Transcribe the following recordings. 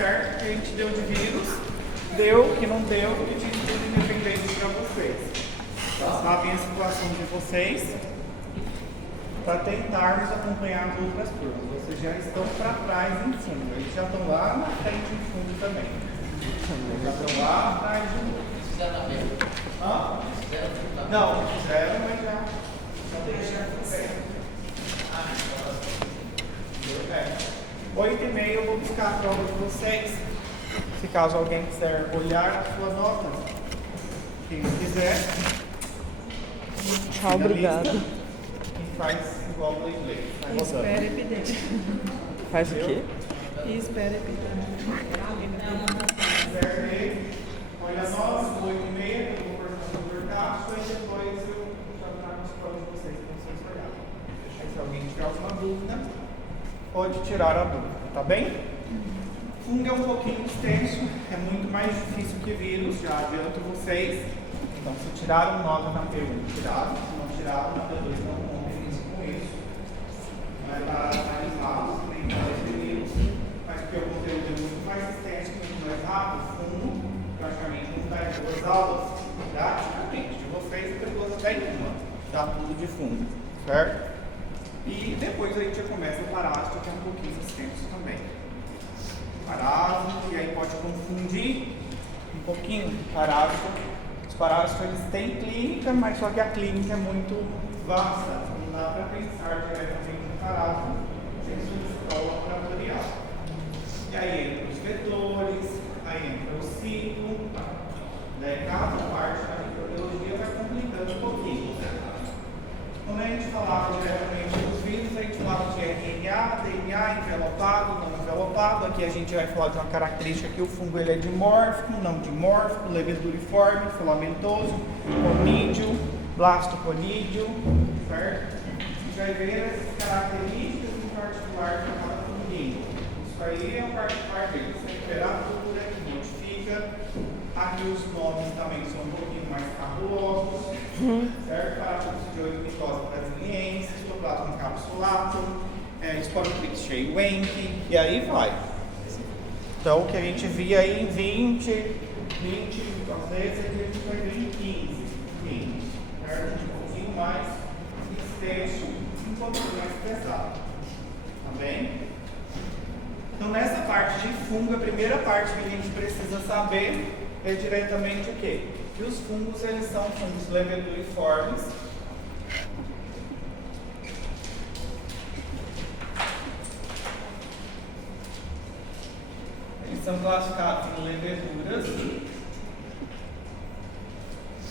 certo que a gente deu de vírus, deu, que não deu, e de estudo independente para vocês. Sabem a situação de vocês, para tentarmos acompanhar as outras turmas. Vocês já estão para trás em fundo, eles já estão lá na frente em fundo também. Já estão lá atrás de novo. Fizeram na mesma? Hã? Não, não fizeram, mas já deixaram bem. 8h30 eu vou buscar a prova de vocês. Se caso alguém quiser olhar as suas notas, quem quiser. Tchau, obrigado. E faz igual no inglês. Vai E espera rodando. epidemia. Faz o quê? E espera epidemia. Serve. Olha as notas, 8h30, eu vou cortar por caixa e depois eu já trago as provas de vocês para vocês olharem. Aí, se alguém tiver alguma dúvida, pode tirar a dúvida, tá bem? Fungo é um pouquinho extenso, é muito mais difícil que vírus, já adianto vocês. Então, se tiraram nota na P1, tiraram. Se não tiraram na P2, não contem isso com isso. Não é para analisá-los, nem para definir, mas porque o conteúdo é muito mais extenso, muito mais rápido. Fungo, praticamente, não dá em 2 aulas, praticamente, de vocês, depois até em uma, dá tudo de fundo, certo? E depois a gente já começa o parásito, que é um pouquinho extenso também. Parásito, e aí pode confundir um pouquinho parásito. Os parásitos eles têm clínica, mas só que a clínica é muito vasta. Não dá para pensar diretamente no parásito sem sua escola laboratorial. E aí entra os vetores, aí entra o ciclo. Daí cada parte da microbiologia vai complicando um pouquinho. Quando a gente falava diretamente dos vírus, a gente falava de RNA, DNA, envelopado, não envelopado. Aqui a gente vai falar de uma característica que o fungo ele é dimórfico, não dimórfico, leveduriforme, filamentoso, conídeo, blastoconídeo, certo? A gente vai ver essas características em particular de cada funguinho. Isso aí é o particular dele, essa temperatura que modifica. Aqui os nomes também são um pouquinho mais cabulosos. Certo? Parapluxidioide mitose brasiliense, Histoplasma encapsulatum, Sporotrix shei-wenck, e aí vai. Então, o que a gente via aí em 20, às vezes a gente vai ver em 15, certo? Um pouquinho mais extenso, um pouquinho mais pesado. Tá bem? Então, nessa parte de fungo, a primeira parte que a gente precisa saber é diretamente o quê? Que os fungos, eles são fungos leveduriformes. Eles são classificados em leveduras.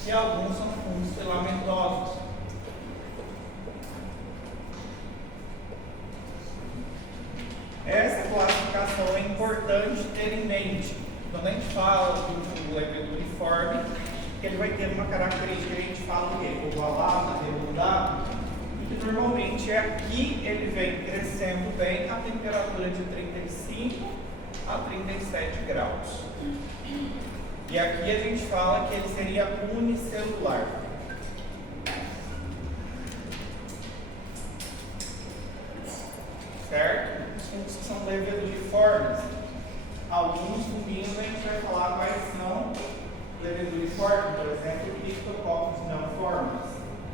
E alguns são fungos filamentosos. Essa classificação é importante ter em mente. Quando a gente fala do fungo leveduriforme, ele vai ter uma característica que a gente fala o quê? Ovalado, arredondado, e que normalmente aqui ele vem crescendo bem a temperatura de 35 a 37 graus. E aqui a gente fala que ele seria unicelular. Certo? Os fungos que são leveduriformes. Alguns funguinhos a gente vai falar quais são leveduriformes, por exemplo, o Cryptococcus neoformes.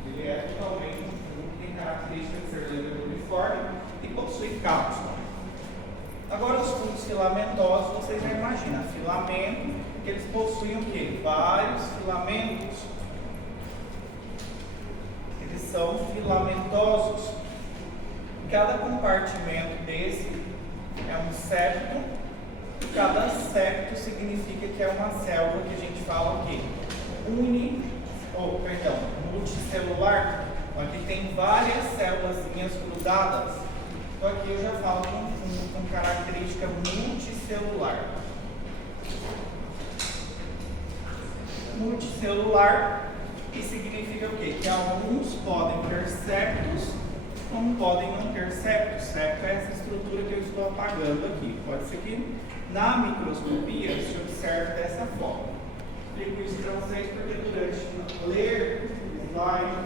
Ele é totalmente um fungo que tem característica de ser leveduriforme e possui cápsula. Agora, os fungos filamentosos, vocês já imaginam, filamento, que eles possuem o quê? Vários filamentos. Eles são filamentosos. Cada compartimento desse é um septo. Cada septo significa que é uma célula que a gente fala o quê? Multicelular. Aqui tem várias células grudadas. Então aqui eu já falo de um fungo com característica multicelular. Multicelular, que significa o quê? Que alguns podem ter septos, como podem não ter septos. Septo é essa estrutura que eu estou apagando aqui. Pode ser que na microscopia se observe dessa forma. Explico isso para vocês porque durante ler o slide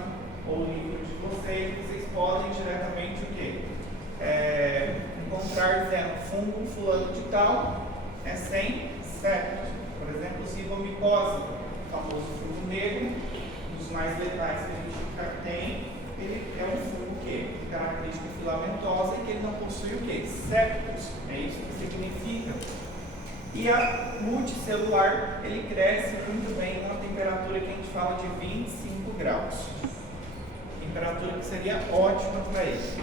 ou o livro de vocês, vocês podem diretamente o quê? Encontrar dizendo fungo fulano de tal é sem septo. Por exemplo, zigomicose, o famoso fungo negro, um dos mais letais que a gente tem, ele é um fungo que tem característica filamentosa e que ele não possui o quê? Septos. É isso que significa. E a multicelular, ele cresce muito bem numa temperatura que a gente fala de 25 graus. Temperatura que seria ótima para ele.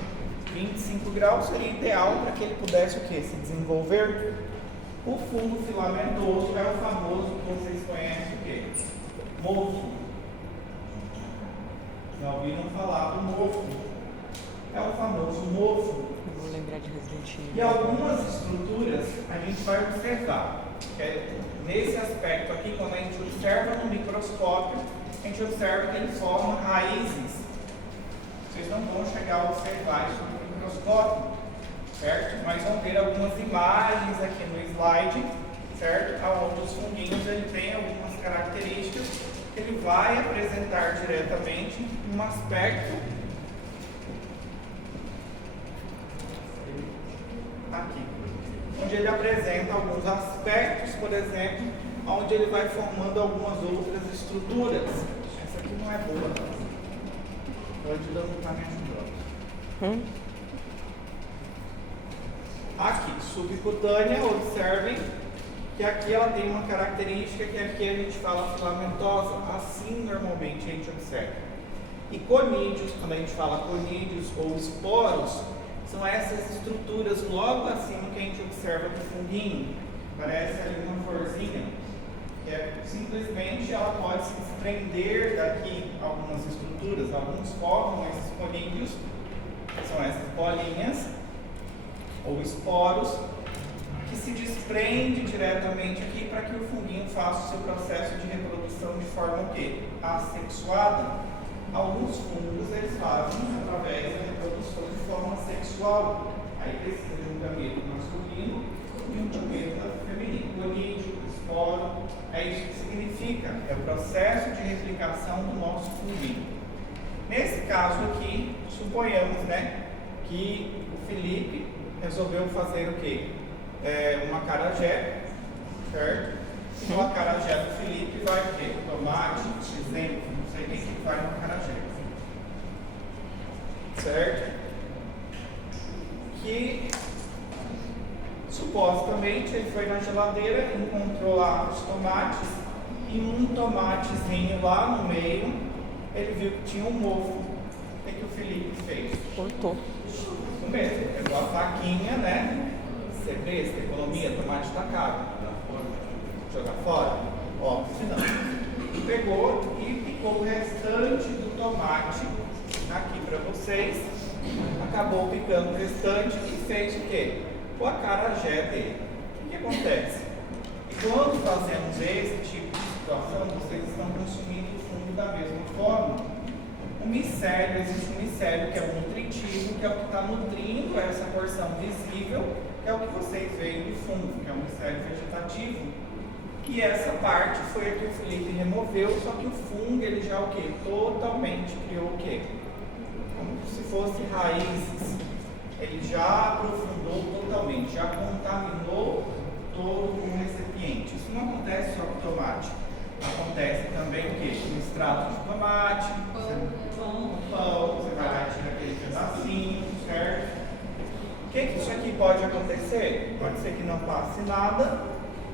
25 graus seria ideal para que ele pudesse o quê? Se desenvolver. O fungo filamentoso é o famoso que vocês conhecem o quê? Mofo. Já ouviram falar do mofo? É o famoso mofo. Vou lembrar de Resident Evil. E algumas estruturas a gente vai observar. Nesse aspecto aqui, quando a gente observa no microscópio, a gente observa que ele forma raízes. Vocês não vão chegar a observar isso no microscópio, certo? Mas vão ver algumas imagens aqui no slide, certo? Onde os funguinhos ele tem algumas características que ele vai apresentar diretamente um aspecto aqui, onde ele apresenta alguns aspectos, por exemplo, onde ele vai formando algumas outras estruturas. Essa aqui não é boa, não. O Edila não está me ajudando. Aqui, subcutânea, observem que aqui ela tem uma característica que aqui a gente fala filamentosa, assim normalmente a gente observa. E conídeos, quando a gente fala conídeos ou esporos, são essas estruturas logo acima que a gente observa do funguinho. Parece ali uma florzinha. Simplesmente ela pode se desprender daqui algumas estruturas. Alguns formam esses conídeos, que são essas bolinhas ou esporos, que se desprende diretamente aqui para que o funguinho faça o seu processo de reprodução de forma o quê? Assexuada. Alguns fungos eles fazem através da reprodução de forma sexual. Aí precisa de um gameto masculino e um gameto feminino. Conídeo, esporo, é isso que significa. É o processo de replicação do nosso funguinho. Nesse caso aqui, suponhamos, que o Felipe resolveu fazer o quê? Uma acarajé, certo? E o acarajé do Felipe vai o quê? Tomate, exemplo, não sei quem que faz uma acarajé. Certo? Que supostamente ele foi na geladeira, encontrou lá os tomates e um tomatezinho lá no meio, ele viu que tinha um mofo. O que o Felipe fez? Cortou. Isso mesmo, pegou a faquinha, Você vê, essa economia, tomate está caro. Jogar fora? Óbvio que não. Pegou e picou o restante do tomate aqui para vocês. Acabou picando o restante e fez o quê? O acarajé dele. O que acontece? E quando fazemos esse tipo de situação, vocês estão consumindo o fungo da mesma forma. O micélio, existe um micélio que é o nutritivo, que é o que está nutrindo essa porção visível, que é o que vocês veem do fungo, que é o micélio vegetativo. E essa parte foi a que o Felipe removeu, só que o fungo ele já o quê? Totalmente criou o quê? Como se fosse raízes. Ele já aprofundou totalmente, já contaminou todo o recipiente. Isso não acontece só com tomate. Acontece também o quê? No extrato de tomate, pão, você vai lá e tira aquele pedacinho, certo? O que isso aqui pode acontecer? Pode ser que não passe nada,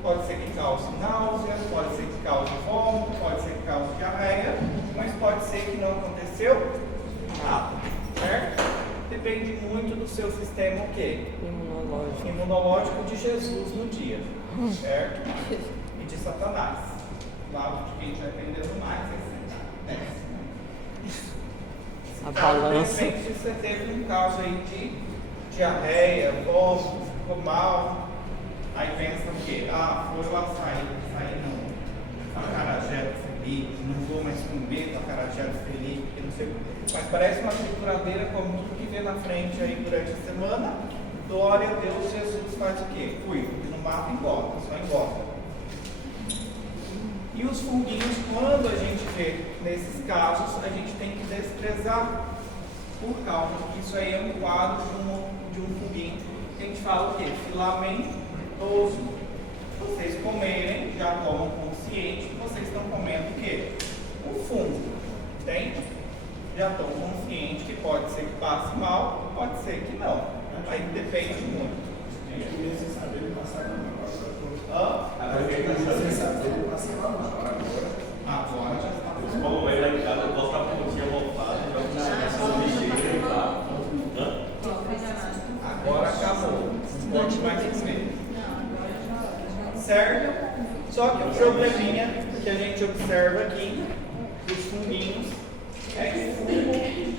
pode ser que cause náusea, pode ser que cause vômito, pode ser que cause diarreia, mas pode ser que não aconteceu nada, certo? Depende muito do seu sistema o quê? Imunológico. Imunológico de Jesus no dia, certo? E de Satanás. Lá de quem já aprendeu mais, A balança. De repente você teve um caso aí de diarreia, vômito, ficou mal. Aí pensa o quê? Foi o açaí não. Acarajé do Felipe, não vou mais comer o acarajé do Felipe, porque não sei o quê. Mas parece uma trituradeira como tudo que vê na frente aí durante a semana. Glória a Deus, Jesus faz o quê? Cuida, não mata e engorda, só engorda. E os funguinhos, quando a gente vê nesses casos, a gente tem que desprezar, por causa que isso aí é um quadro de um funguinho que a gente fala o quê? Filamentoso. já estão conscientes que pode ser que passe mal, pode ser que não. Aí depende muito. Agora já está. Como ele lá em casa, eu posso estar com o dia voltado, Agora acabou. Não pode mais comer. Certo? Só que o probleminha que a gente observa aqui dos funguinhos é que o fungo,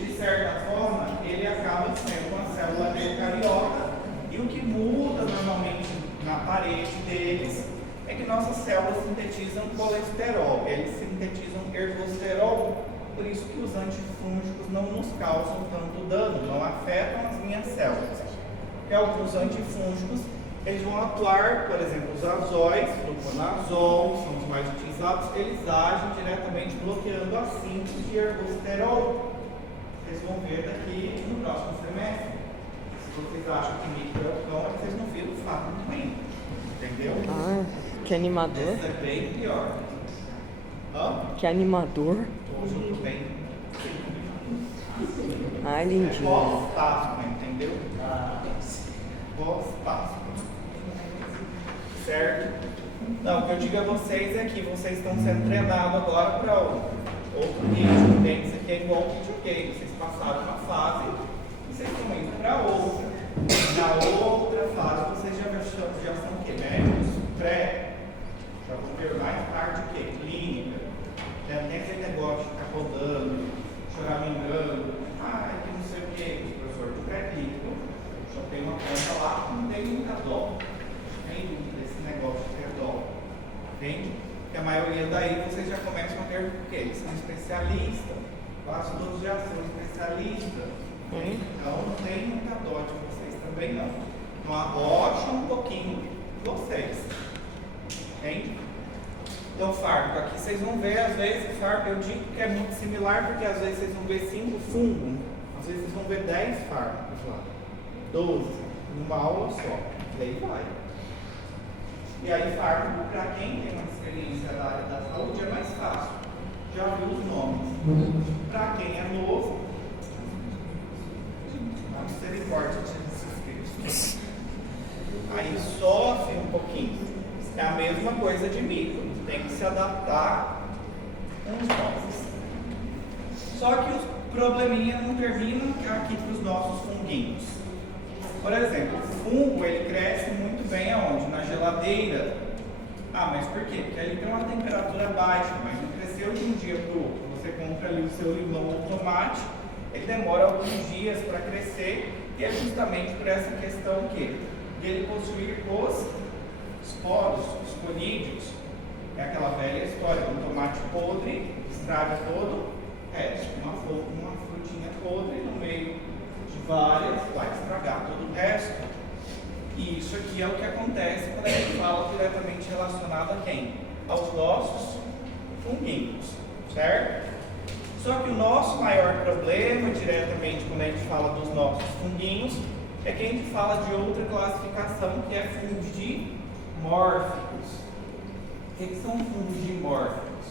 de certa forma, ele acaba sendo uma célula eucariota e o que muda normalmente na parede deles é que nossas células sintetizam colesterol, eles sintetizam ergosterol, por isso que os antifúngicos não nos causam tanto dano, não afetam as minhas células. Porque alguns antifúngicos, eles vão atuar, por exemplo, os azóis, fluconazol, são os mais utilizados, eles agem diretamente bloqueando a síntese de ergosterol. Vocês vão ver daqui no próximo semestre. Se vocês acham que micro é o cão, vocês não viram o fato também. Entendeu? Ah, que animador. Essa é bem pior. Que animador. Hoje eu tô bem. Ai, É lindinho. pós-Páscoa, entendeu? Pós-Páscoa. Certo? Não, o que eu digo a vocês é que vocês estão sendo treinados agora para outro ritmo. Tem isso aqui é igual ao videogame. Vocês passaram uma fase e vocês estão indo para outra. Na outra fase vocês já são o quê? Médicos? Pré? Já vão ver mais tarde o quê? Clínica. Já tem aquele negócio de ficar rodando, choramingando. Ah, que não sei o quê. Professor de pré-clínico. Só tem uma conta lá, não tem muita dó. Nem dúvida desse negócio de ter dó. Entende? Porque a maioria daí vocês já começam a ter o quê? Eles são especialistas. Quase todos já são especialistas. Então não tem muita dó de vocês também não. Então arrocha um pouquinho vocês. Entende? Então fármaco, aqui vocês vão ver, às vezes, fármaco, eu digo que é muito similar, porque às vezes vocês vão ver 5 fungos, às vezes vocês vão ver 10 fármacos lá, 12, numa aula só, e aí vai. E aí fármaco, para quem tem uma experiência da área da saúde, é mais fácil, já viu os nomes. Para quem é novo, a misericórdia de Jesus Cristo. Aí sofre um pouquinho. É a mesma coisa de micro, tem que se adaptar uns novos. Só que os probleminhas não terminam aqui para os nossos funguinhos. Por exemplo, o fungo ele cresce muito bem aonde? Na geladeira. Ah, mas por quê? Porque ali tem uma temperatura baixa, mas não cresceu de um dia para o outro. Você compra ali o seu limão ou tomate, ele demora alguns dias para crescer e é justamente por essa questão que ele possuir os esporos, os conídeos, é aquela velha história, um tomate podre estraga todo o resto, uma frutinha podre no meio de várias vai estragar todo o resto. E isso aqui é o que acontece quando a gente fala diretamente relacionado a quem? Aos nossos funguinhos, certo? Só que o nosso maior problema diretamente quando a gente fala dos nossos funguinhos é que a gente fala de outra classificação que é fungimórficos. O que são fungimórficos?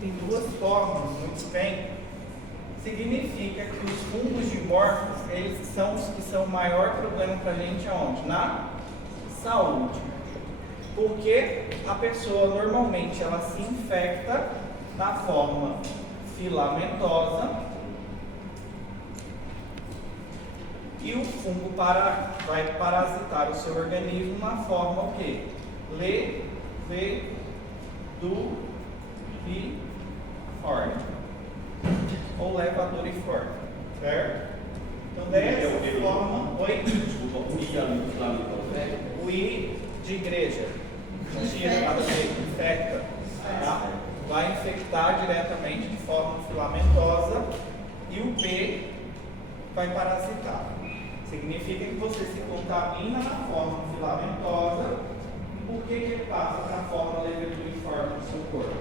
Tem duas formas, muito bem. Significa que os fungos dimórficos, eles são os que são o maior problema para a gente aonde? Na saúde. Porque a pessoa normalmente ela se infecta na forma filamentosa e o fungo vai parasitar o seu organismo na forma o quê? Leveduriforme ou levaduriforme, certo? Então dessa forma, oi? Desculpa, o I de igreja, tira nada a ver, infecta, tá? Vai infectar diretamente de forma filamentosa e o P vai parasitar. Significa que você se contamina na forma filamentosa. Por que ele passa para a forma leveduriforme do seu corpo?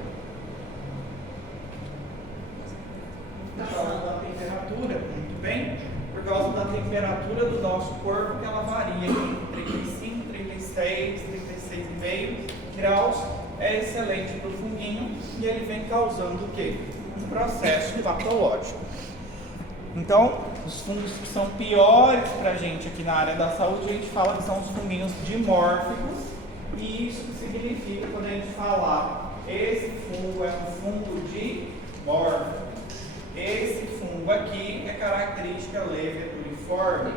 Por causa da temperatura, muito bem? Por causa da temperatura do nosso corpo, que ela varia entre 35, 36, 36,5 graus. É excelente para o funguinho e ele vem causando o quê? um processo patológico. Então, os fungos que são piores para a gente aqui na área da saúde, a gente fala que são os funguinhos dimórficos, e isso significa, quando a gente falar, esse fungo é um fungo dimórfico. Esse fungo aqui é característica leveduriforme.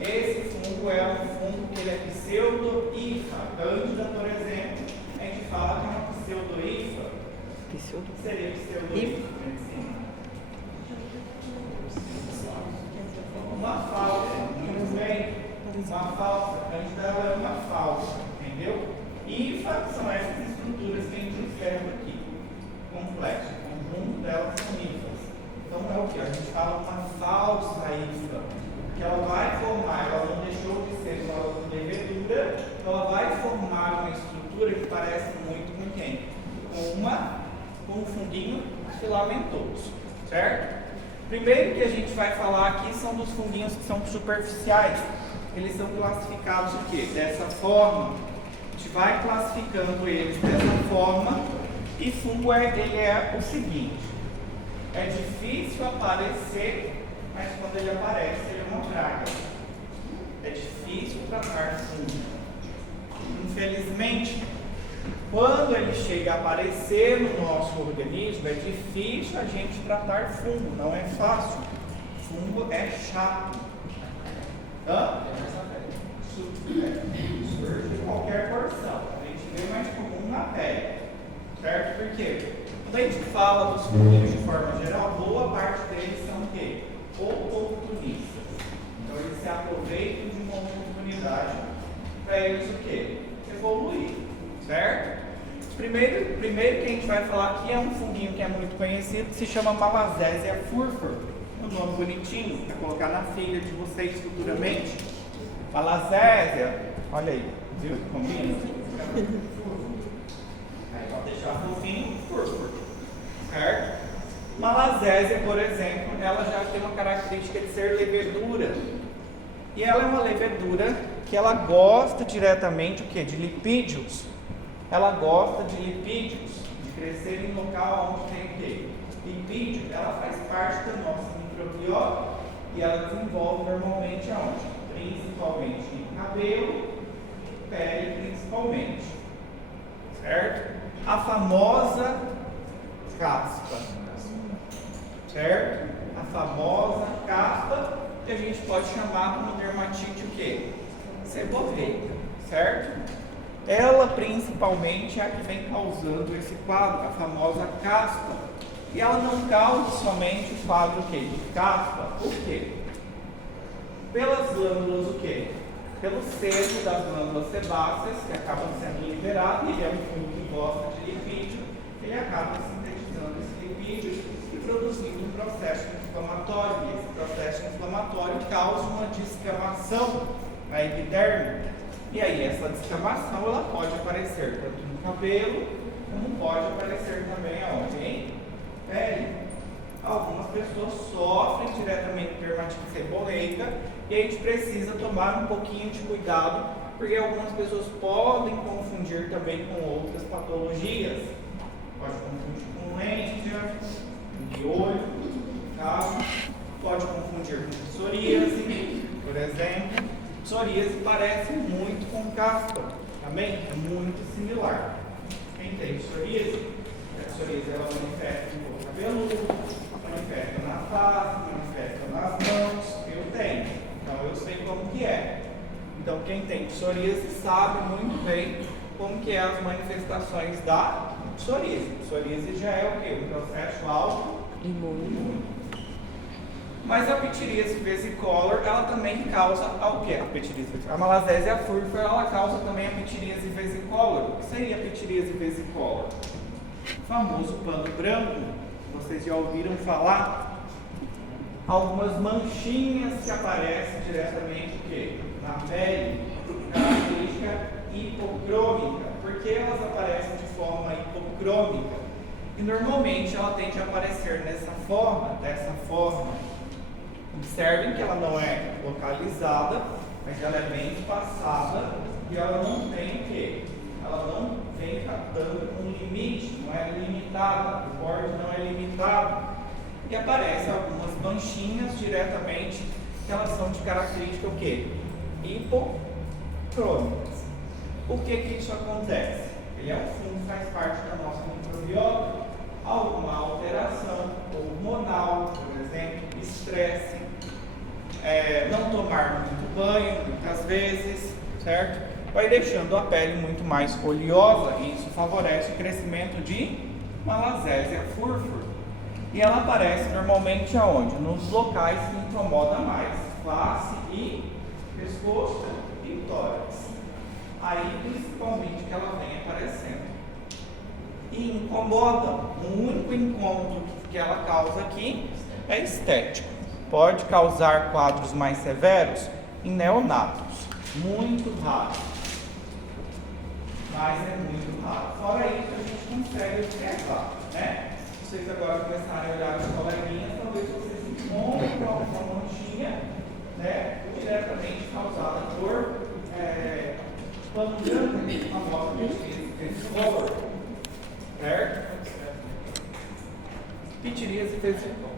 Esse fungo é um fungo que ele é pseudo-IFA. Cândida, por exemplo, a gente fala que é uma pseudo-IFA. Seria pseudo-IFA? Uma falsa, muito bem. Uma falsa. Cândida é uma falsa, entendeu? IFA são essas estruturas que a gente observa aqui. Complexo. O conjunto delas são IFAs. Então é o que? A gente fala uma falsa IFA. Que ela vai formar, ela não deixou de ser uma levedura, ela vai formar uma estrutura que parece muito com quem? Com um funguinho filamentoso, certo? Primeiro que a gente vai falar aqui são dos funguinhos que são superficiais. Eles são classificados o quê? Dessa forma. A gente vai classificando eles dessa forma. E fungo ele é o seguinte: é difícil aparecer, mas quando ele aparece, ele é uma praga. É difícil tratar fungo. Infelizmente, quando ele chega a aparecer no nosso organismo, é difícil a gente tratar fungo, não é fácil. Fungo é chato. Surge de qualquer porção. A gente vê mais comum na pele. Certo? Por quê? Quando a gente fala dos fungos de forma geral, boa parte deles são o quê? Oportunistas. Então eles se aproveitam de uma oportunidade para eles o quê? Evoluir. Certo? Primeiro que a gente vai falar aqui é um funguinho que é muito conhecido, que se chama Malassezia furfur. Um nome bonitinho para colocar na filha de vocês futuramente. Malassezia, olha aí, viu? Combina? Aí pode deixar fofinho, furfur. Certo? Malassezia, por exemplo, ela já tem uma característica de ser levedura. E ela é uma levedura que ela gosta diretamente o quê? De lipídios. Ela gosta de lipídios, de crescer em local onde tem o quê? Lipídio. Ela faz parte da nossa microbiota e ela desenvolve normalmente aonde? Principalmente em cabelo e pele principalmente. Certo? A famosa caspa. Certo? A famosa caspa que a gente pode chamar como dermatite o quê? Seborreica. Certo? Ela principalmente é a que vem causando esse quadro, a famosa caspa. E ela não causa somente o quadro o quê? De caspa. Por quê? Pelas glândulas o quê? Pelo sebo das glândulas sebáceas, que acabam sendo liberadas, ele é um fungo que gosta de lipídio, ele acaba sintetizando esse lipídio e produzindo um processo inflamatório. E esse processo inflamatório causa uma descamação na epiderme. E aí essa descamação ela pode aparecer tanto no cabelo, como pode aparecer também aonde? Em pele. Algumas pessoas sofrem diretamente de dermatite seborreica e a gente precisa tomar um pouquinho de cuidado, porque algumas pessoas podem confundir também com outras patologias. Pode confundir com lêndia, de olho, caso, pode confundir com psoríase, por exemplo. Psoríase parece muito com caspa, também é muito similar. Quem tem psoríase, a psoríase ela manifesta no corpo cabeludo, manifesta na face, manifesta nas mãos. Eu tenho, então eu sei como que é. Então quem tem psoríase sabe muito bem como que é as manifestações da psoríase. Psoríase já é o quê? Um processo autoimune. Mas a pitiríase vesicolor, ela também causa o quê? A Malassezia furfur, ela causa também a pitiríase vesicolor. O que seria a pitiríase vesicolor? O famoso pano branco, vocês já ouviram falar? Algumas manchinhas que aparecem diretamente o quê? Na pele, característica hipocrômica. Por que elas aparecem de forma hipocrômica? E normalmente ela tende a aparecer dessa forma. Observem que ela não é localizada, mas ela é bem espaçada e ela não tem o quê? Ela não vem dando um limite, não é limitada, o borde não é limitado. lado e aparecem algumas manchinhas diretamente que elas são de característica o quê? Hipocrômicas. Por que isso acontece? Ele é um fungo, faz parte da nossa microbiota. Alguma alteração hormonal, por exemplo, estresse, não tomar muito banho, muitas vezes, certo? Vai deixando a pele muito mais oleosa e isso favorece o crescimento de Malassezia furfur. E ela aparece normalmente aonde? Nos locais que incomoda mais, face e pescoço e tórax. Aí principalmente que ela vem aparecendo. E incomoda, o único incômodo que ela causa aqui é estético. Pode causar quadros mais severos em neonatos, muito raro. Mas é muito raro. Fora isso, a gente consegue observar, né? Se vocês agora começarem a olhar as coleguinhas, talvez vocês encontrem uma manchinha, né? Diretamente causada por pano branco, a moda de color, certo? Pitiríase vesicol,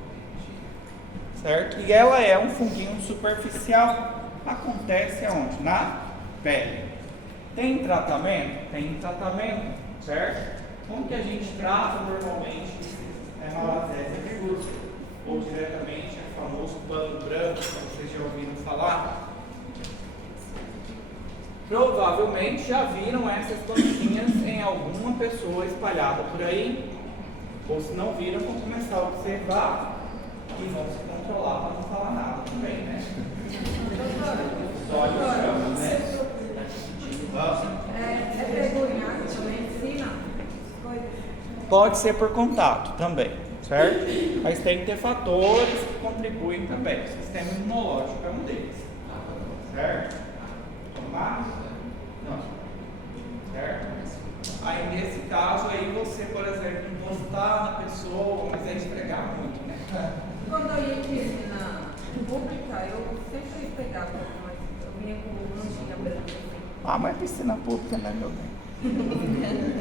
certo? E ela é um funguinho superficial, acontece aonde? Na pele. Tem tratamento? Tem tratamento, certo? Como que a gente trata normalmente Malassezia furfur? Ou diretamente o famoso pano branco, que vocês já ouviram falar? Provavelmente já viram essas plantinhas em alguma pessoa espalhada por aí. Ou se não viram, vão começar a observar e vão se controlar para não falar nada também, né? Os olhos chamam, né? É vergonhado também, ensina coisas. Pode ser por contato também, certo? Mas tem que ter fatores que contribuem também. O sistema imunológico é um deles, certo? Tomar? Não. Certo? Aí nesse caso aí você, por exemplo, encostar na pessoa, mas é esfregar muito, né? Quando eu ia aqui na pública, eu sempre pegava, mas eu vinha com manchinha branca. Ah, mas piscina pública, né, meu bem?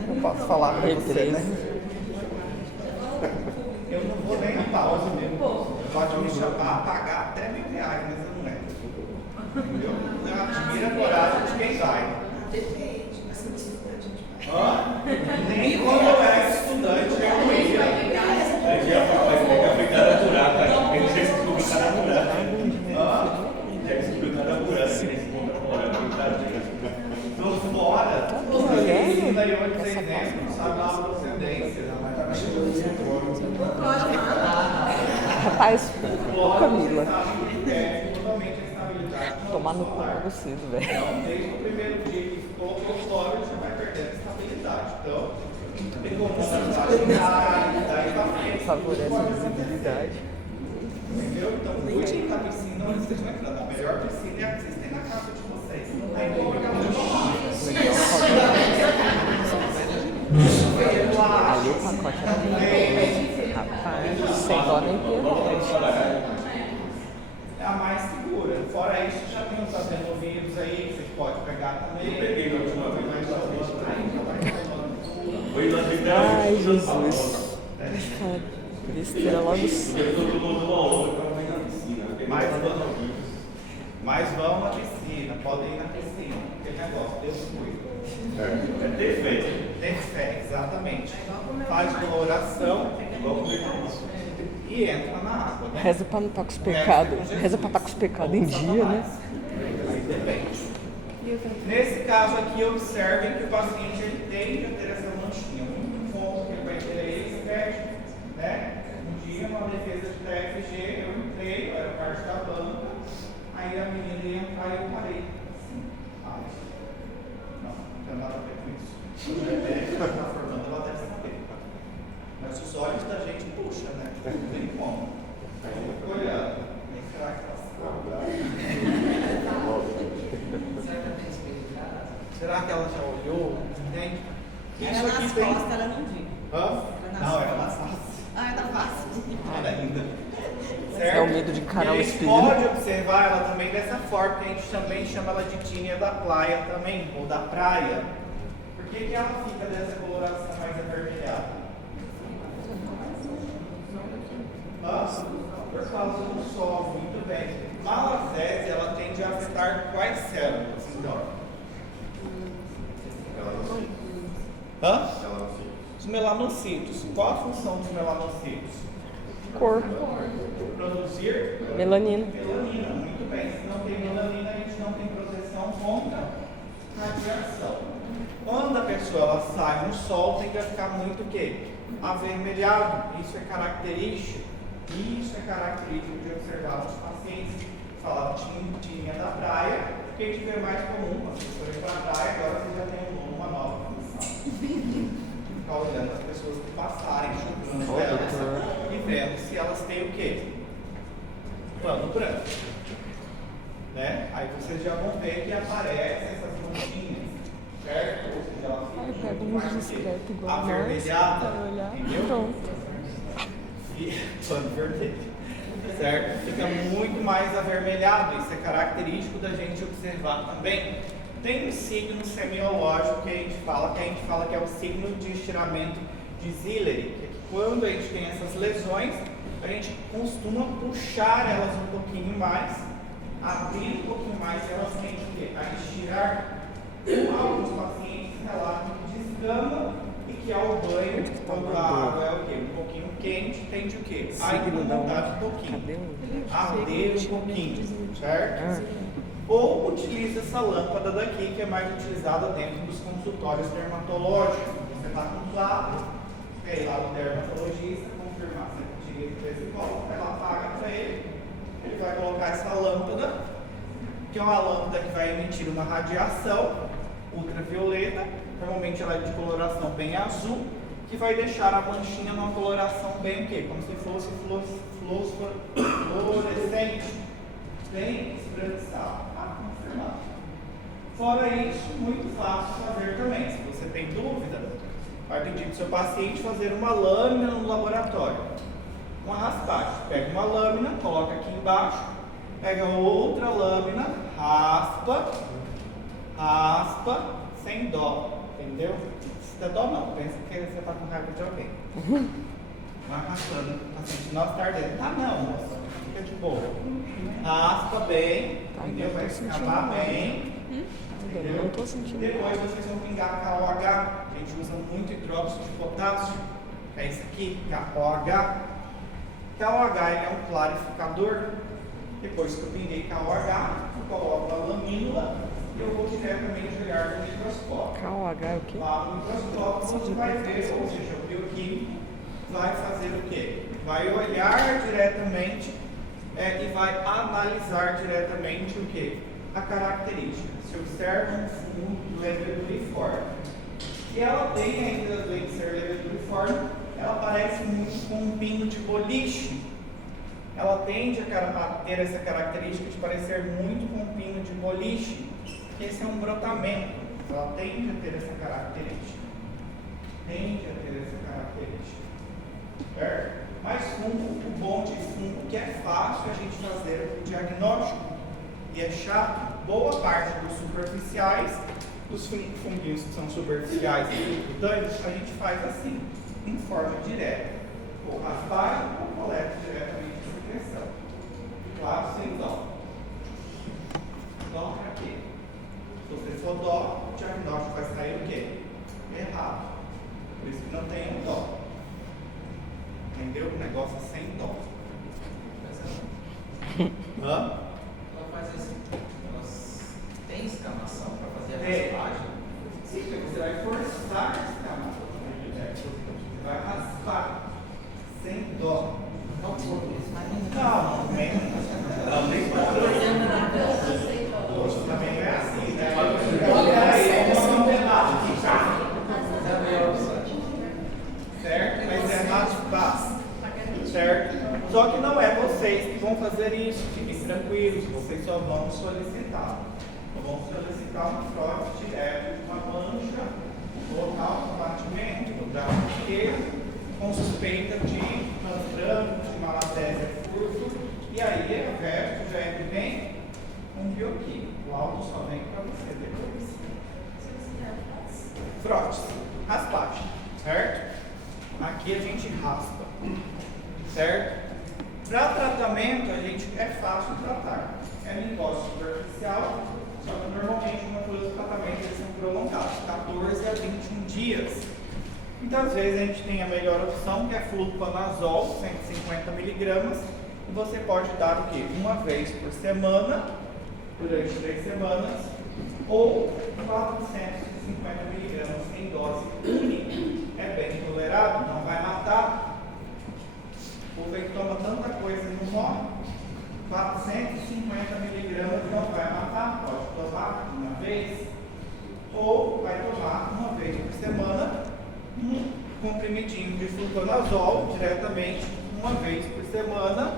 Eu posso falar pra você, né? Eu não vou nem na pausa mesmo. Pode me chamar, pagar até R$1.000, mas eu não lembro. Entendeu? Eu admiro a coragem de quem vai. Nem quando eu era estudante, eu não ia. A gente ia ficar natural, cara. A gente tinha que explicar natural. Tinha que explicar natural. Então, fora, isso daí hoje vocês exemplos, sabe lá a procedência. Rapaz, Camila. Totalmente a estabilidade. Tomar no cu pra vocês, velho. Então, desde o primeiro dia que colocou fora, você vai perdendo a estabilidade. Então, tem como daí pra frente. Favorece a visibilidade. Entendeu? Então, cuidem da piscina onde vocês estão entrando. A melhor piscina é a que vocês têm na casa de vocês. Não tem como Ali o pacote era bem. Rapaz, sem dó nem piedade. é a mais segura. Fora isso, já tem os adenovírus aí que vocês podem pegar também. Eu peguei na última vez. Mas já Foi lá de Ai, Jesus. Besteira logo cedo. Eu tô tomando uma onda para ir na piscina. Mas vão na piscina, podem ir na piscina. Aquele negócio, Deus cuida. É ter fé. Tem fé, exatamente. Faz coloração e entra na água. Né? Reza pra não estar com os pecados. Reza pra estar com os pecados em dia, né? Aí depende. Nesse caso aqui, observem que o paciente ele tende a ter essa manchinha. O único ponto que ele vai ter é esse pé, né? Um dia, numa defesa de TFG, eu entrei, eu era parte da banca, aí a menina ia entrar e eu parei. Assim, não tem nada a ver com isso. Quando é médica, está formando, ela deve saber. Mas os olhos da gente puxam, né? Não tem como. Aí eu fico olhando. Será que ela Será que ela já olhou? Entende? Era nas costas, ela não viu. Não, era na face. Ah, era fácil. Era ainda. É o medo de encarar o E a gente espelho. pode observar ela também dessa forma, que a gente também chama ela de tínia da praia também, ou da praia. Por que ela fica dessa coloração mais avermelhada? Por causa do sol, muito bem. Malacésia, ela tende a afetar quais células, então? Hã? Os melanocitos. Qual a função dos melanocitos? Cor. Produzir Melanina. melanina. Muito bem. Se não tem melanina, a gente não tem proteção contra radiação. Quando a pessoa ela sai no sol, tem que ficar muito o quê? Avermelhado. Isso é característico. Isso é característico de observar os pacientes. Fala tintinha da praia, que a gente vê mais comum. Quando você for para a praia, agora você já tem uma nova função. Ficar olhando as pessoas que passarem, chutando elas e vendo se elas têm o quê? Pano branco. Né? Aí vocês já vão ver que aparecem essas manchinhas, certo? Ou seja, elas Aí ficam pega muito um mais discreto igual nós, avermelhadas, vai olhar, entendeu? pronto. E pano vermelho. Certo? Fica muito mais avermelhado. Isso é característico da gente observar também. Tem um signo semiológico que a gente fala que é o signo de estiramento de Zilleri, que é que quando a gente tem essas lesões, a gente costuma puxar elas um pouquinho mais, abrir um pouquinho mais, e elas tendem a estirar. Alguns pacientes relatam que descama e que ao banho, quando a água é o quê? Um pouquinho quente, tende o quê? A incomodar um pouquinho, arder um pouquinho, certo? Ou utiliza essa lâmpada daqui, que é mais utilizada dentro dos consultórios dermatológicos. Você está com um plato, quer ir lá no dermatologista, confirmar se é tira de vez em quando, ela paga para ele vai colocar essa lâmpada, que é uma lâmpada que vai emitir uma radiação ultravioleta, normalmente ela é de coloração bem azul, que vai deixar a manchinha numa coloração bem o quê? Como se fosse fluorescente, bem esbranquiçado. Confirmado. Fora isso, muito fácil fazer também. Se você tem dúvida, vai pedir para o seu paciente fazer uma lâmina no laboratório. Uma raspagem. Pega uma lâmina, coloca aqui embaixo, pega outra lâmina, raspa, sem dó. Entendeu? Se der dó não, pensa que você está com raiva de alguém. Vai raspando, o paciente não está ardendo. Ah não, moça, fica de boa. Raspa bem, entendeu? Vai escavar bem. Entendeu? Depois vocês vão pingar KOH. A gente usa muito hidróxido de potássio. É isso aqui, KOH. KOH ele é um clarificador. Depois que eu pinguei KOH, eu coloco a lamínula e eu vou diretamente olhar no microscópio. KOH é o quê? Lá no microscópio você vai ver, ou seja, o bioquímico vai fazer o quê? Vai olhar diretamente e vai analisar diretamente o quê? A característica. Se observa um fungo leveduriforme. E ela tem ainda, além de ser leveduriforme, ela parece muito com um pino de boliche. Ela tende a ter essa característica de parecer muito com um pino de boliche. Esse é um brotamento. Ela tende a ter essa característica. Certo? Mas fungo, o bom de fungo que é fácil a gente fazer o diagnóstico. E é chato, boa parte dos superficiais, dos funguinhos que são superficiais e cutâneos, a gente faz assim, em forma direta. Ou raspagem ou coleta diretamente de secreção. Claro, sem dó. Dó para quê? Se você for dó, o diagnóstico vai sair o quê? Errado. Por isso que não tem um dó. Entendeu? O negócio é sem dó. Hã? Ela faz assim, elas têm escamação para fazer a Tem. raspagem. Sim, porque você vai forçar a escamação. Você vai raspar sem dó. Não, menos. Não, nem Poxa, também não é assim, né? Certo? Mas é raspar. Certo? Só que não é vocês que vão fazer isso. Fiquem tranquilos, vocês só vão solicitar. Vão solicitar um frote direto de uma mancha, local de batimento, do braço esquerdo, com suspeita de branco, de malacésia furto, e aí o resto já é bem um bioquímico. O laudo só vem para você depois. Frote, raspagem, certo? Aqui a gente raspa, certo? Para tratamento, a gente é fácil tratar. É micose superficial, só que normalmente uma coisa dos tratamentos eles são prolongados, 14 a 21 dias. Muitas vezes a gente tem a melhor opção, que é fluconazol, 150 mg, e você pode dar o quê? Uma vez por semana, durante 3 semanas, ou 450 mg em dose única. É bem tolerado, não vai matar. O povo aí que toma tanta coisa e não morre. 450 mg não vai matar, pode tomar uma vez, ou vai tomar uma vez por semana um comprimidinho de fluconazol diretamente uma vez por semana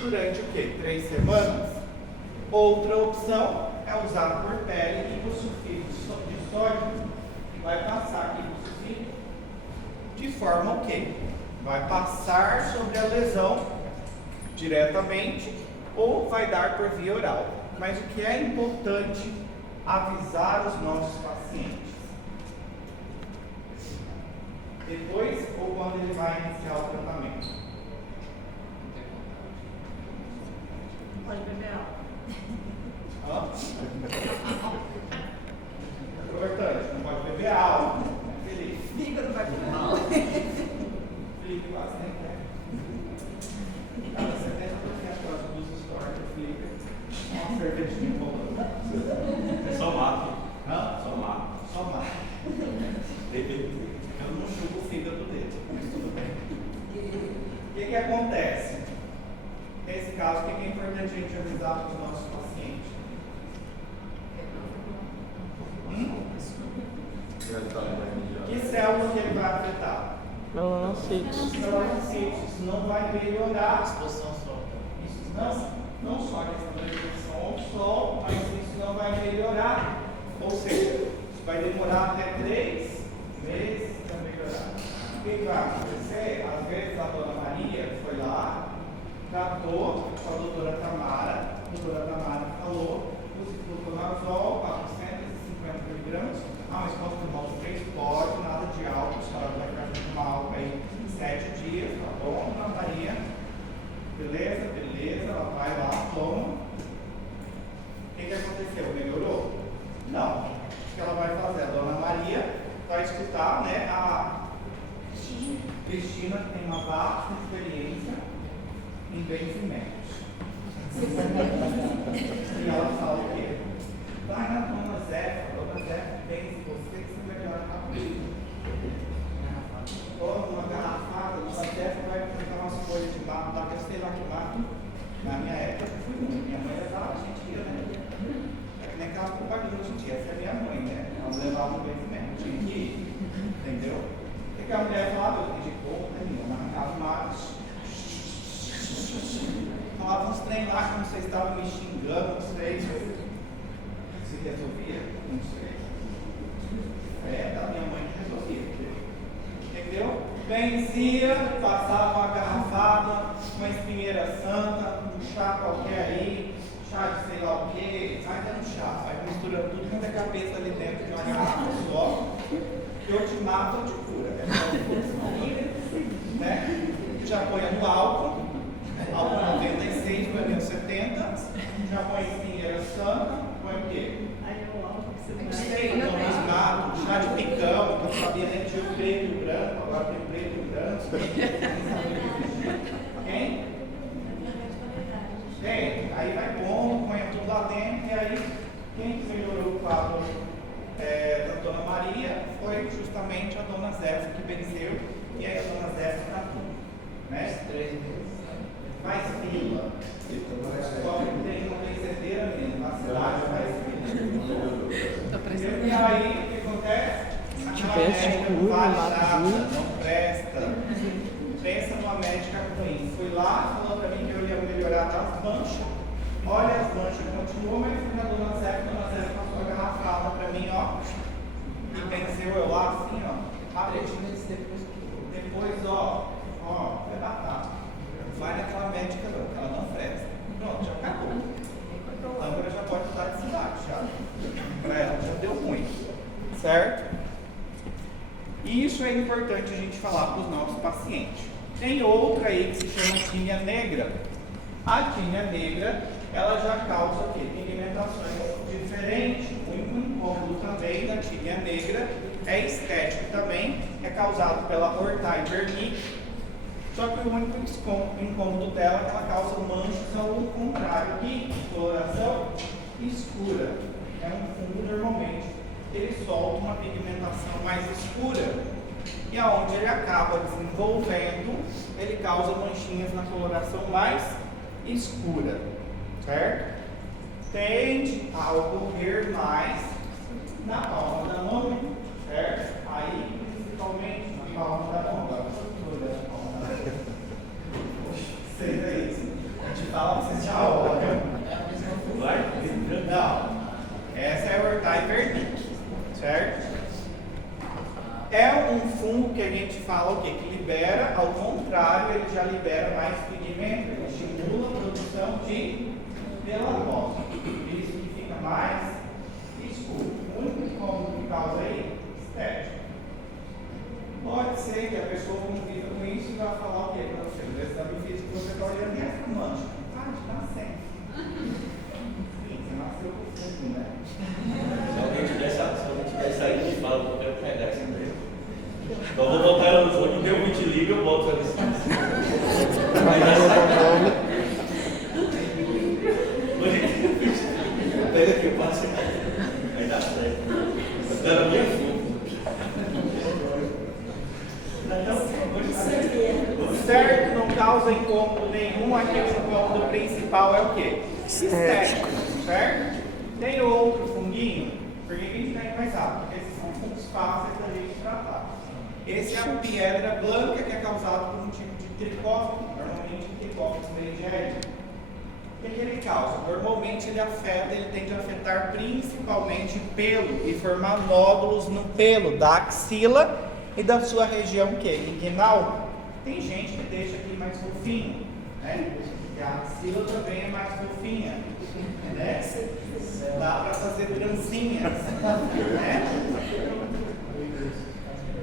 durante o quê? 3 semanas. Outra opção é usar por pele hipossulfito de sódio, que vai passar aqui hipossulfito de forma o quê? Vai passar sobre a lesão diretamente ou vai dar por via oral. Mas o que é importante avisar os nossos pacientes? Depois ou quando ele vai iniciar o tratamento? Pode beber água. Importante, não pode beber álcool. Felipe. Fígado vai beber água. Felipe quase nem quer. Cada 70% dos stories do Felipe é uma cervejinha rolando. É só mato. Hã? Só mato. Só mais. Eu não chupo o fígado dele, mas tudo bem. O que acontece? Nesse caso, o que é importante a gente avisar para os nossos pacientes? Que célula que ele vai afetar? Melanocitos. Melanocitos. Isso não vai melhorar. Exposição só. Isso não só a questão da exposição ao sol, mas isso não vai melhorar. Ou seja, isso vai demorar até 3 meses para melhorar. O que vai acontecer? Às vezes a dona Maria foi lá, tratou com a doutora Tamara. A doutora Tamara falou: use fluconazol, 450 mg. Mas posso tomar os 3? Pode, nada de álcool. Se ela vai ficar tomar álcool aí 7 dias, tá bom, dona Maria? Beleza, beleza, ela vai lá, toma. O que aconteceu? Melhorou? Não. O que ela vai fazer? A dona Maria vai escutar, né, a Cristina, que tem uma vasta experiência em benzimentos. E ela fala o quê? Vai na dona Zé benze você que você melhora rápido. Toma uma garrafada, dona Zé vai pegar umas folhas de mato, tá? Eu sei lá que mato. Na minha época eu fui muito. Minha mãe levava, a gente ia, né? É que nem aquela propaganda hoje em dia, essa é a minha mãe, né? Ela levava um benzimento, tinha que ir. Entendeu? O que a mulher falava? Eu não entendi porra nenhuma, arrancava o mato. Falava uns trem lá como vocês estavam me xingando, não sei. Se resolvia? Não sei. É da minha mãe que resolvia. Entendeu? Benzia, passava uma garrafada, uma espinheira santa, um chá qualquer aí, chá de sei lá o que, sai dando chá, vai misturando tudo quanto é cabeça ali dentro de uma garrafa só. Eu te mato, eu te cura. Né? Já põe no álcool 96, põe no 70, já põe espinheira santa, põe o quê? Sei, toma gato, chá de picão, que eu sabia nem tinha o preto e o branco, agora tem o preto e o branco. Quem? Tem, aí vai pondo, põe tudo lá dentro, e aí quem melhorou o quadro da dona Maria foi justamente a dona Zéfia que venceu, e aí a dona Zéfia tratou. Né? 3 meses. Faz fila. Só que tem uma benzedeira mesmo, na cidade faz fila. E aí, o que acontece? Se tivesse escuro, Não presta. Pensa numa médica ruim. Fui lá, falou pra mim que eu ia melhorar das manchas. Olha as manchas, continuou, mas fui na dona Zé passou a garrafada pra mim, ó. E venceu eu lá assim, ó. 3 meses depois que. Depois, ó, vai batata. Vai naquela médica não, que ela não presta. Pronto, já acabou. A Ângela já pode mudar de cidade, já. Pra ela já deu ruim. Certo? E isso é importante a gente falar para os nossos pacientes. Tem outra aí que se chama tinea negra. A tinea negra, ela já causa o quê? Pigmentações diferentes. O único incômodo também da tinea negra é estético também, é causado pela Ortai vernic. Só que o único incômodo dela é que ela causa manchas ao contrário aqui, coloração escura. É um fungo normalmente, ele solta uma pigmentação mais escura. E aonde ele acaba desenvolvendo, ele causa manchinhas na coloração mais escura, certo? Tende a ocorrer mais na palma da mão, certo? Aí, principalmente na palma da mão. Vocês aí, a gente fala pra vocês já olham. Vai? Não. Essa é a Ortai vernic, certo? É um fungo que a gente fala o quê? Que libera, ao contrário, ele já libera mais pigmento, ele estimula a produção de melanose. Isso que fica mais escuro. O único incômodo que causa aí, estético. Pode ser que a pessoa conviva com isso e vai falar o quê para você? O exame físico você está olhando e essa mancha. Ah, está sempre. Sim, você nasceu com fungo, né? Se alguém tiver saído, me fala, eu quero pegar essa daí. Então eu vou botar ela no fone, deu muito livre, eu boto ela assim. Vai dar certo. Pega aqui, eu passo. Vai dar certo. Dá na minha fundo. Certo, não causa incômodo nenhum, aquele incômodo principal é o quê? Estético, certo? Tem outro funguinho, porque a gente tem mais rápido, porque esses são fungos fáceis da gente tratar. Esse é a pedra branca, que é causado por um tipo de tricófilo, normalmente tricófilo legério. O que ele causa? Normalmente ele tende a afetar principalmente pelo e formar nódulos no pelo da axila e da sua região que inguinal. Tem gente que deixa aqui mais fofinho, né? E a axila também é mais fofinha, né? Dá para fazer trancinhas, né?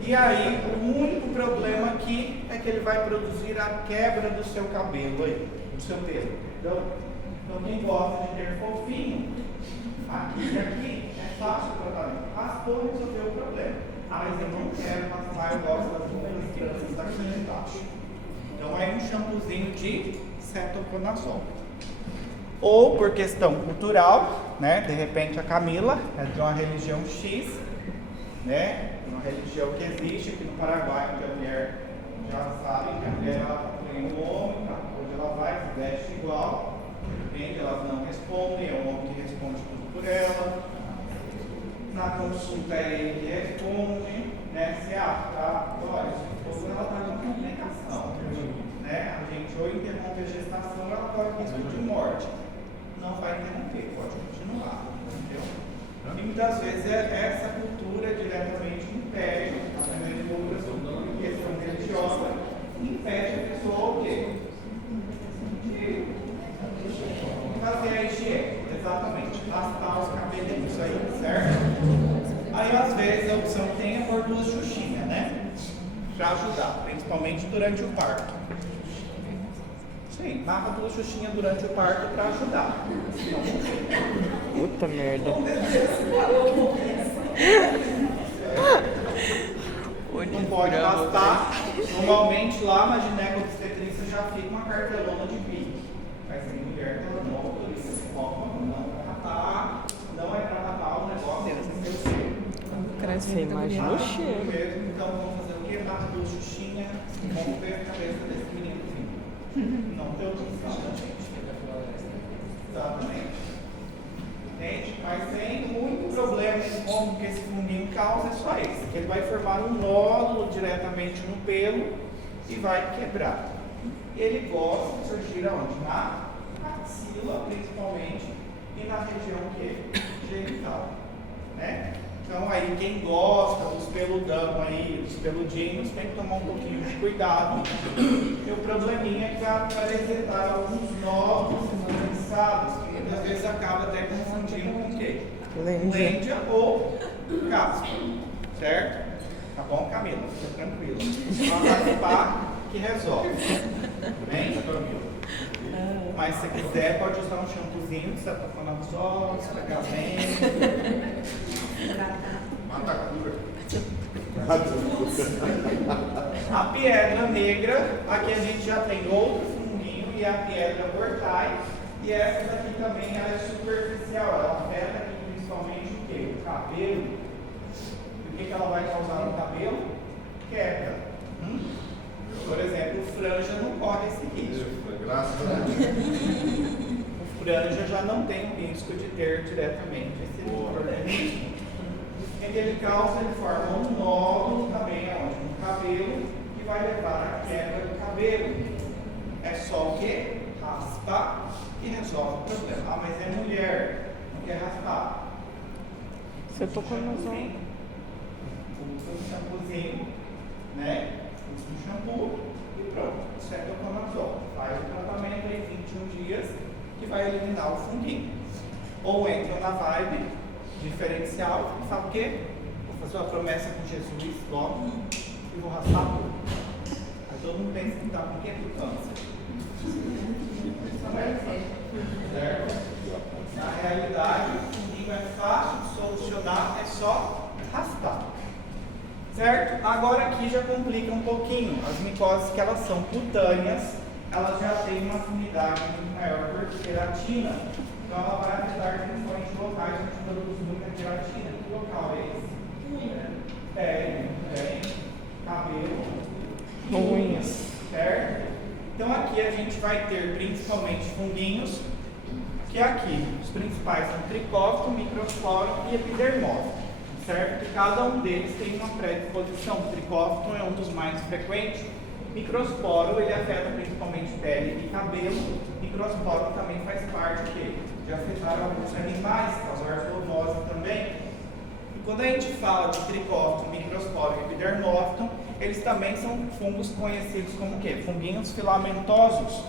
E aí, o único problema aqui é que ele vai produzir a quebra do seu cabelo aí, do seu pelo. Então quem gosta de ter fofinho, aqui e aqui, é fácil o tratamento. Raspou, resolveu o problema. Ah, mas eu não quero raspar, eu gosto das unhas que está aqui embaixo. Então aí um shampoozinho de cetoconazol. Ou por questão cultural, né? De repente a Camila é de uma religião X, né? Uma religião que existe aqui no Paraguai, que a mulher já sabe que a mulher ela tem um homem, onde ela vai, veste igual, entende? Elas não respondem, é o homem que responde tudo por ela. Na consulta é ele que responde, né? Se olha, sua esposa ela está com complicação, né? A gente ou interrompe a gestação, ela corre risco de morte. Não vai interromper, pode continuar, entendeu? E muitas vezes essa cultura diretamente impede, a cultura sobre questão religiosa, impede a pessoa o quê? De fazer a higiene, exatamente, raspar os cabelinhos aí, certo? Aí às vezes a opção tem é pôr duas xuxinhas, né? Para ajudar, principalmente durante o parto. Sim, marca duas xuxinhas durante o parto para ajudar. Puta merda. Não pode raspar. Normalmente lá na ginecobstetrícia já fica uma cartelona de pique. Mas tem mulher que ela não autoriza. Não é para rapar o negócio. Você imagina o cheiro. Mesmo, então vamos fazer o quê? Marca duas xuxinhas. Vamos ver a cabeça desse meninozinho. Não tem outra opção, gente. Exatamente. Entende? Mas tem muito problema em como que esse funguinho causa, é só esse. Que ele vai formar um nódulo diretamente no pelo e vai quebrar. Ele gosta de surgir aonde? Na axila, principalmente, e na região que genital, né? Então aí quem gosta dos peludão aí, dos peludinhos, tem que tomar um pouquinho de cuidado. E o probleminha é que vai apresentar alguns nódulos lançados, que muitas vezes acaba até confundindo com o quê? Lêndia ou caspa, certo? Tá bom, Camila? Fica tranquilo. Vai raspar que resolve. Bem, mas se quiser, pode usar um shampoozinho, cetoconazol, esfregar bem. Mata a cura. A pedra negra, aqui a gente já tem outro funguinho, e a pedra mortai. E essa daqui também ela é superficial, ela afeta aqui principalmente o quê? O cabelo. E o que ela vai causar no cabelo? Queda. Por exemplo, o franja não corre esse risco. Graças a Deus. O franja já não tem o risco de ter diretamente esse organismo. O que ele causa? Ele forma um nódulo também onde? No cabelo, que vai levar à queda do cabelo. É só o quê? Raspar e resolve o problema. Ah, mas é mulher, não quer raspar. Você tocou no zão. Usa um shampoozinho, né? Usa um shampoo e pronto. Cetoconazol. Faz o tratamento aí 21 dias que vai eliminar o funguinho. Ou entra na vibe diferencial e fala o quê? Vou fazer uma promessa com Jesus logo e vou raspar tudo. Aí todo mundo pensa que está com o quê? Do câncer. Certo? Na realidade, o funguinho é fácil de solucionar, é só raspar. Certo? Agora aqui já complica um pouquinho. As micoses que elas são cutâneas, elas já têm uma afinidade muito maior por queratina. Então ela vai afetar principalmente locais onde produz muita queratina. Que local é esse? Pele, cabelo, unhas. Certo? Então aqui a gente vai ter principalmente funguinhos, que aqui os principais são tricófito, microsporo e epidermose, certo? Que cada um deles tem uma predisposição. O tricófito é um dos mais frequentes. Microsporo ele afeta principalmente pele e cabelo. Microsporo também faz parte de afetar alguns animais, causar zoonose também. E quando a gente fala de tricófito, microsporo e epidermófito, eles também são fungos conhecidos como o quê? Funguinhos filamentosos.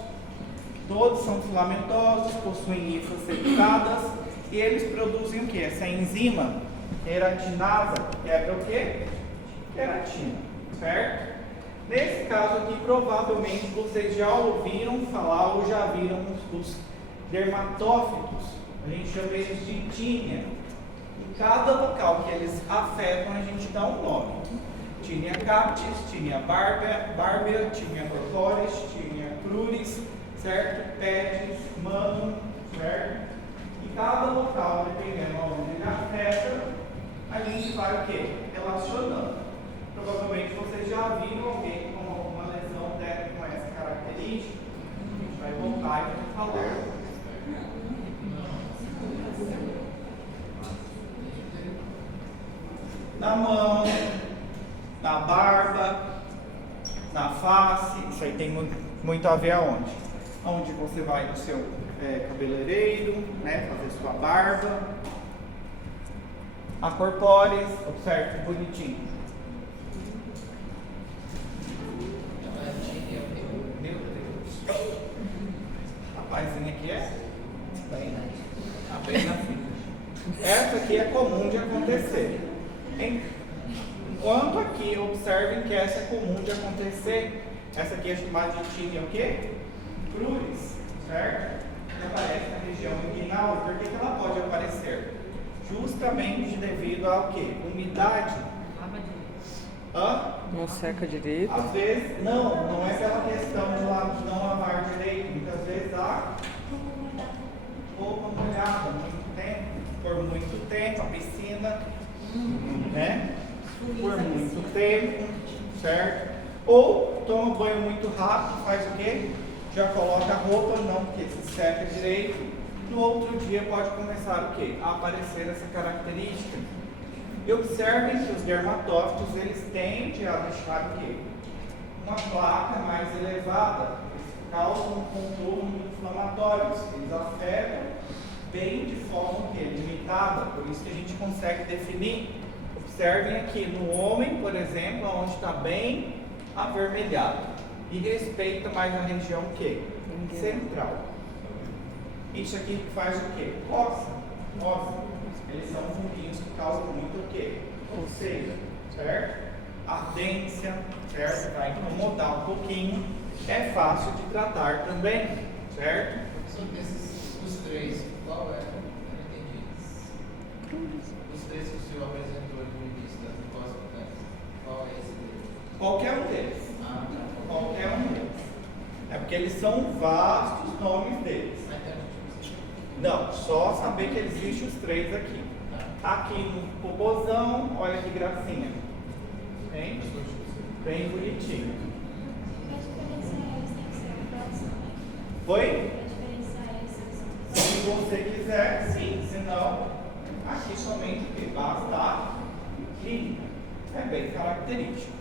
Todos são filamentosos, possuem hifas septadas e eles produzem o quê? Essa enzima queratinasa, que quebra o quê? Queratina, certo? Nesse caso aqui, provavelmente vocês já ouviram falar ou já viram os dermatófitos. A gente chama eles de tínia. Em cada local que eles afetam, a gente dá um nome. Tinha captis, tinha barbia, tinha corporis, tinha cruris, certo? Pedis, manum, certo? E cada local, dependendo onde ele afeta, a gente vai o quê? Relacionando. Provavelmente vocês já viram alguém com alguma lesão com essa característica. A gente vai voltar e vai falar. Na mão, na barba, na face, isso aí tem muito a ver aonde? Onde você vai no seu cabeleireiro, né, fazer sua barba. A corpóris, observe, bonitinho. Meu Deus. Rapazinho aqui bem na frente. Essa aqui é comum de acontecer. Enquanto aqui, observem que essa é comum de acontecer. Essa aqui é chamada de tínia o quê? Cruris, certo? Que aparece na região inguinal. Por que ela pode aparecer? Justamente devido ao quê? Umidade. Não seca direito. Às vezes, não é aquela questão de não lavar direito. Muitas vezes há roupa molhada por muito tempo, a piscina, né? Por muito tempo, certo? Ou toma banho muito rápido, faz o quê? Já coloca a roupa, não porque se seca direito. No outro dia pode começar o quê? A aparecer essa característica. E observem que os dermatófitos, eles tendem a deixar o quê? Uma placa mais elevada. Eles causam um contorno inflamatório. Eles afetam bem de forma o quê? Limitada. Por isso que a gente consegue definir. Observem aqui no homem, por exemplo, onde está bem avermelhado. E respeita mais a região o quê? Central. Isso aqui faz o quê? Coça. Eles são funguinhos que causam muito o quê? Coceira, certo? ardência, certo? Vai incomodar um pouquinho. É fácil de tratar também, certo? Professor, desses, os três, qual é? Eu não entendi. Os três que o senhor apresentou no início das mucosas cutâneas, qual é esse deles? Qualquer um deles. Ah, tá. Qualquer um deles. É porque eles são vastos os nomes deles. Mas tem um tipo Não, só saber que existem os três aqui. Aqui no popozão, olha que gracinha. Bem, bem bonitinho. Oi? Se você quiser, sim. Se não, aqui somente que basta a clínica. É bem característico.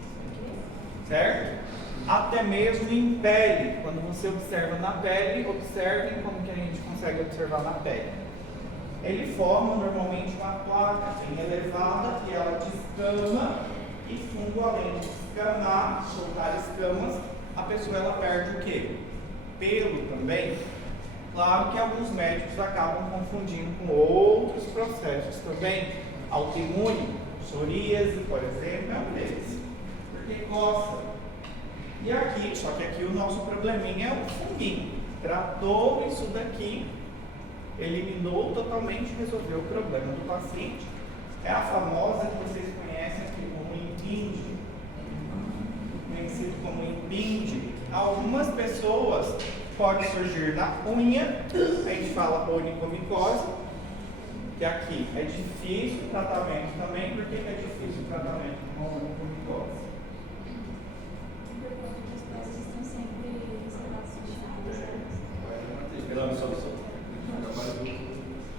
Certo? Até mesmo em pele. Quando você observa na pele, observem como que a gente consegue observar na pele. Ele forma normalmente uma placa bem elevada que ela descama e fundo, além de descamar, soltar escamas, a pessoa ela perde o quê? Pelo também. Claro que alguns médicos acabam confundindo com outros processos também. Autoimune, psoríase, por exemplo, é um deles. Porque coça. E aqui, só que aqui o nosso probleminha é o funguinho. Tratou isso daqui, eliminou totalmente, resolveu o problema do paciente. É a famosa que vocês conhecem aqui como impinde, conhecido como impinde. Algumas pessoas pode surgir na unha, a gente fala onicomicose, que aqui é difícil o tratamento também. Por que é difícil o tratamento com onicomicose?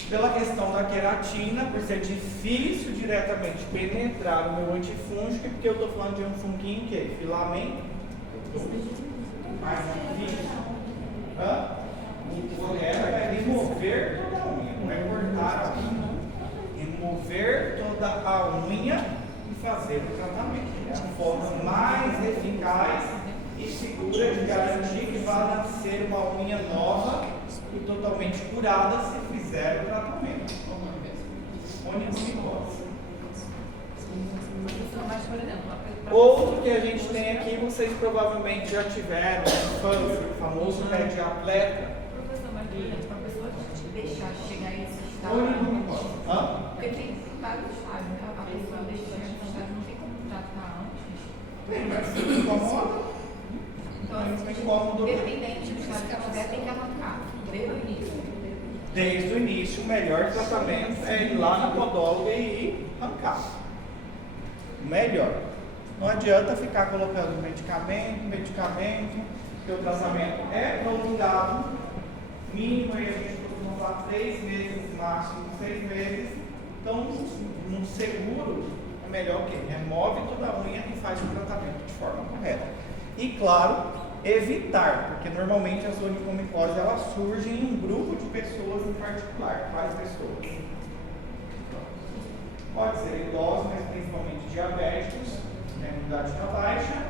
Pela questão da queratina, por ser difícil diretamente penetrar o meu antifúngico, porque eu estou falando de um funguinho que é filamento mais difícil. O correto é remover toda a unha, não é cortar a unha. Remover toda a unha e fazer o tratamento. É a forma mais eficaz e segura de garantir que vai nascer uma unha nova e totalmente curada se fizer o tratamento. Onicomicose. Mas, por exemplo, Outro que a gente tem aqui, vocês provavelmente já tiveram, o famoso pé de atleta. professor, mas por exemplo, para a pessoa te deixar chegar a esse estado, Onicomicose. porque tem vários estágios, né? A pessoa deixa chegar nesse estágio, não tem como tratar antes. Bem, mas se incomoda, Então, não incomoda. independente do estágio que tiver, tem que arrancar, desde o início. Desde o início, o melhor tratamento é ir lá na podóloga e arrancar. O melhor. Não adianta ficar colocando medicamento, porque o tratamento é prolongado, mínimo aí a gente costuma falar 3 meses, máximo 6 meses. Então, no seguro, é melhor que remove toda a unha e faz o tratamento de forma correta. E claro, evitar, porque normalmente as onicomicoses elas surgem em um grupo de pessoas em particular. Quais pessoas? Pode ser idosos, mas principalmente diabéticos, a imunidade está baixa.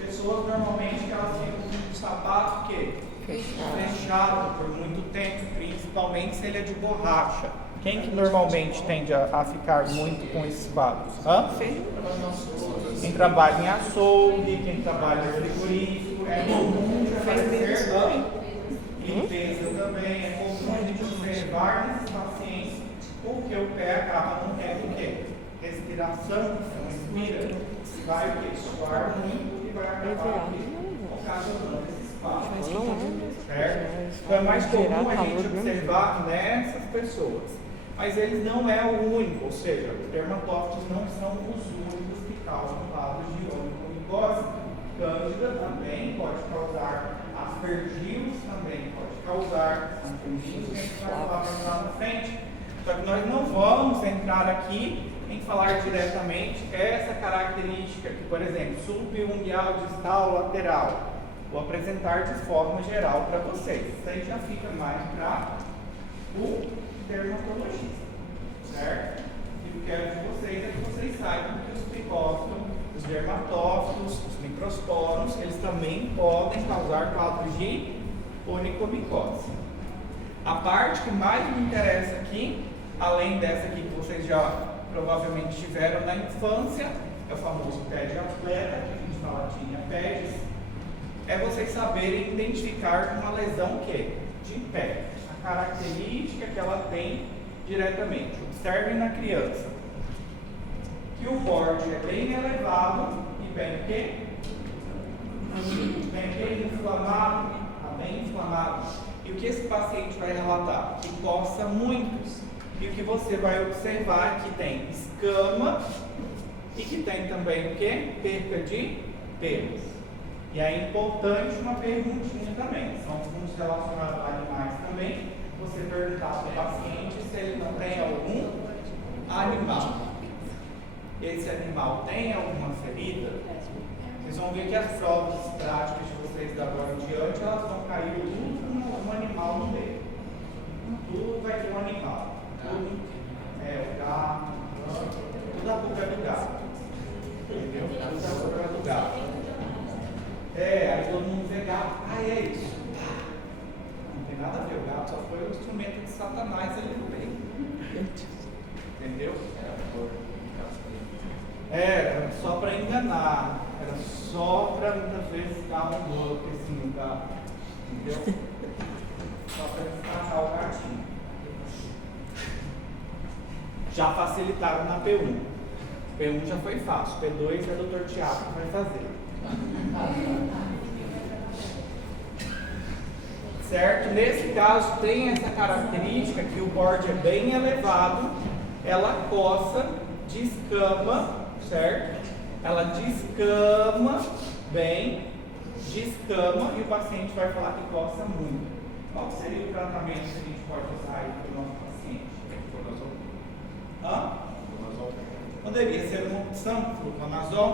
Pessoas normalmente que elas ficam com o sapato que fechado por muito tempo, principalmente se ele é de borracha. Quem que normalmente tende a ficar muito com esses sapatos? Quem trabalha em açougue, quem trabalha em frigorífico, é comum de aparecer limpeza também, é comum a gente observar nesses pacientes, porque o pé acaba não tendo o quê? Respiração, não respira, vai o quê? Suar muito e vai acabar ocasionando esse espaço. Certo? Então é mais comum a gente observar nessas pessoas. Mas eles não é o único, ou seja, os dermatófitos não são os únicos que causam quadros de onicomicose. Cândida também pode causar, aspergilos também pode causar, anfíbios que a gente vai falar mais lá na frente. Só que nós não vamos entrar aqui em falar diretamente essa característica que, por exemplo, subungueal distal lateral. Vou apresentar de forma geral para vocês. Isso aí já fica mais para o dermatologista, certo? E o que eu quero de vocês é que vocês saibam que os picófitos, os dermatófitos, os microsporos, eles também podem causar quadros de onicomicose. A parte que mais me interessa aqui, além dessa aqui que vocês já provavelmente tiveram na infância, é o famoso pé de atleta, que a gente fala tinha pés, é vocês saberem identificar uma lesão que de pé, a característica que ela tem diretamente. Observem na criança que o borde é bem elevado e bem o quê? Bem inflamado, está bem inflamado. E o que esse paciente vai relatar? Que coça muito. E o que você vai observar é que tem escama e que tem também o quê? Perca de pelos. E é importante uma perguntinha também. São assuntos relacionados a animais também. Você perguntar para o paciente se ele não tem algum animal. Esse animal tem alguma ferida? Vocês vão ver que as provas práticas de vocês da agora em diante, elas vão cair tudo com um animal no meio. Tudo vai ter um animal. Tudo o gato, tudo a boca do gato. Entendeu? Tudo a boca do gato. Aí todo mundo vê gato. É isso. Não tem nada a ver. O gato só foi o instrumento de Satanás ali no meio. Entendeu? Era só para enganar. Era só para muitas vezes dar um golpe assim no gato. Entendeu? Só para destacar o gatinho. Já facilitaram na P1. P1 já foi fácil. P2 é o Dr. Tiago que vai fazer. Certo? Nesse caso tem essa característica que o borde é bem elevado, ela coça, descama, certo? Ela descama bem, descama e o paciente vai falar que coça muito. Qual seria o tratamento que a gente pode usar aí para o nosso paciente? Poderia ser uma opção, fluconazol.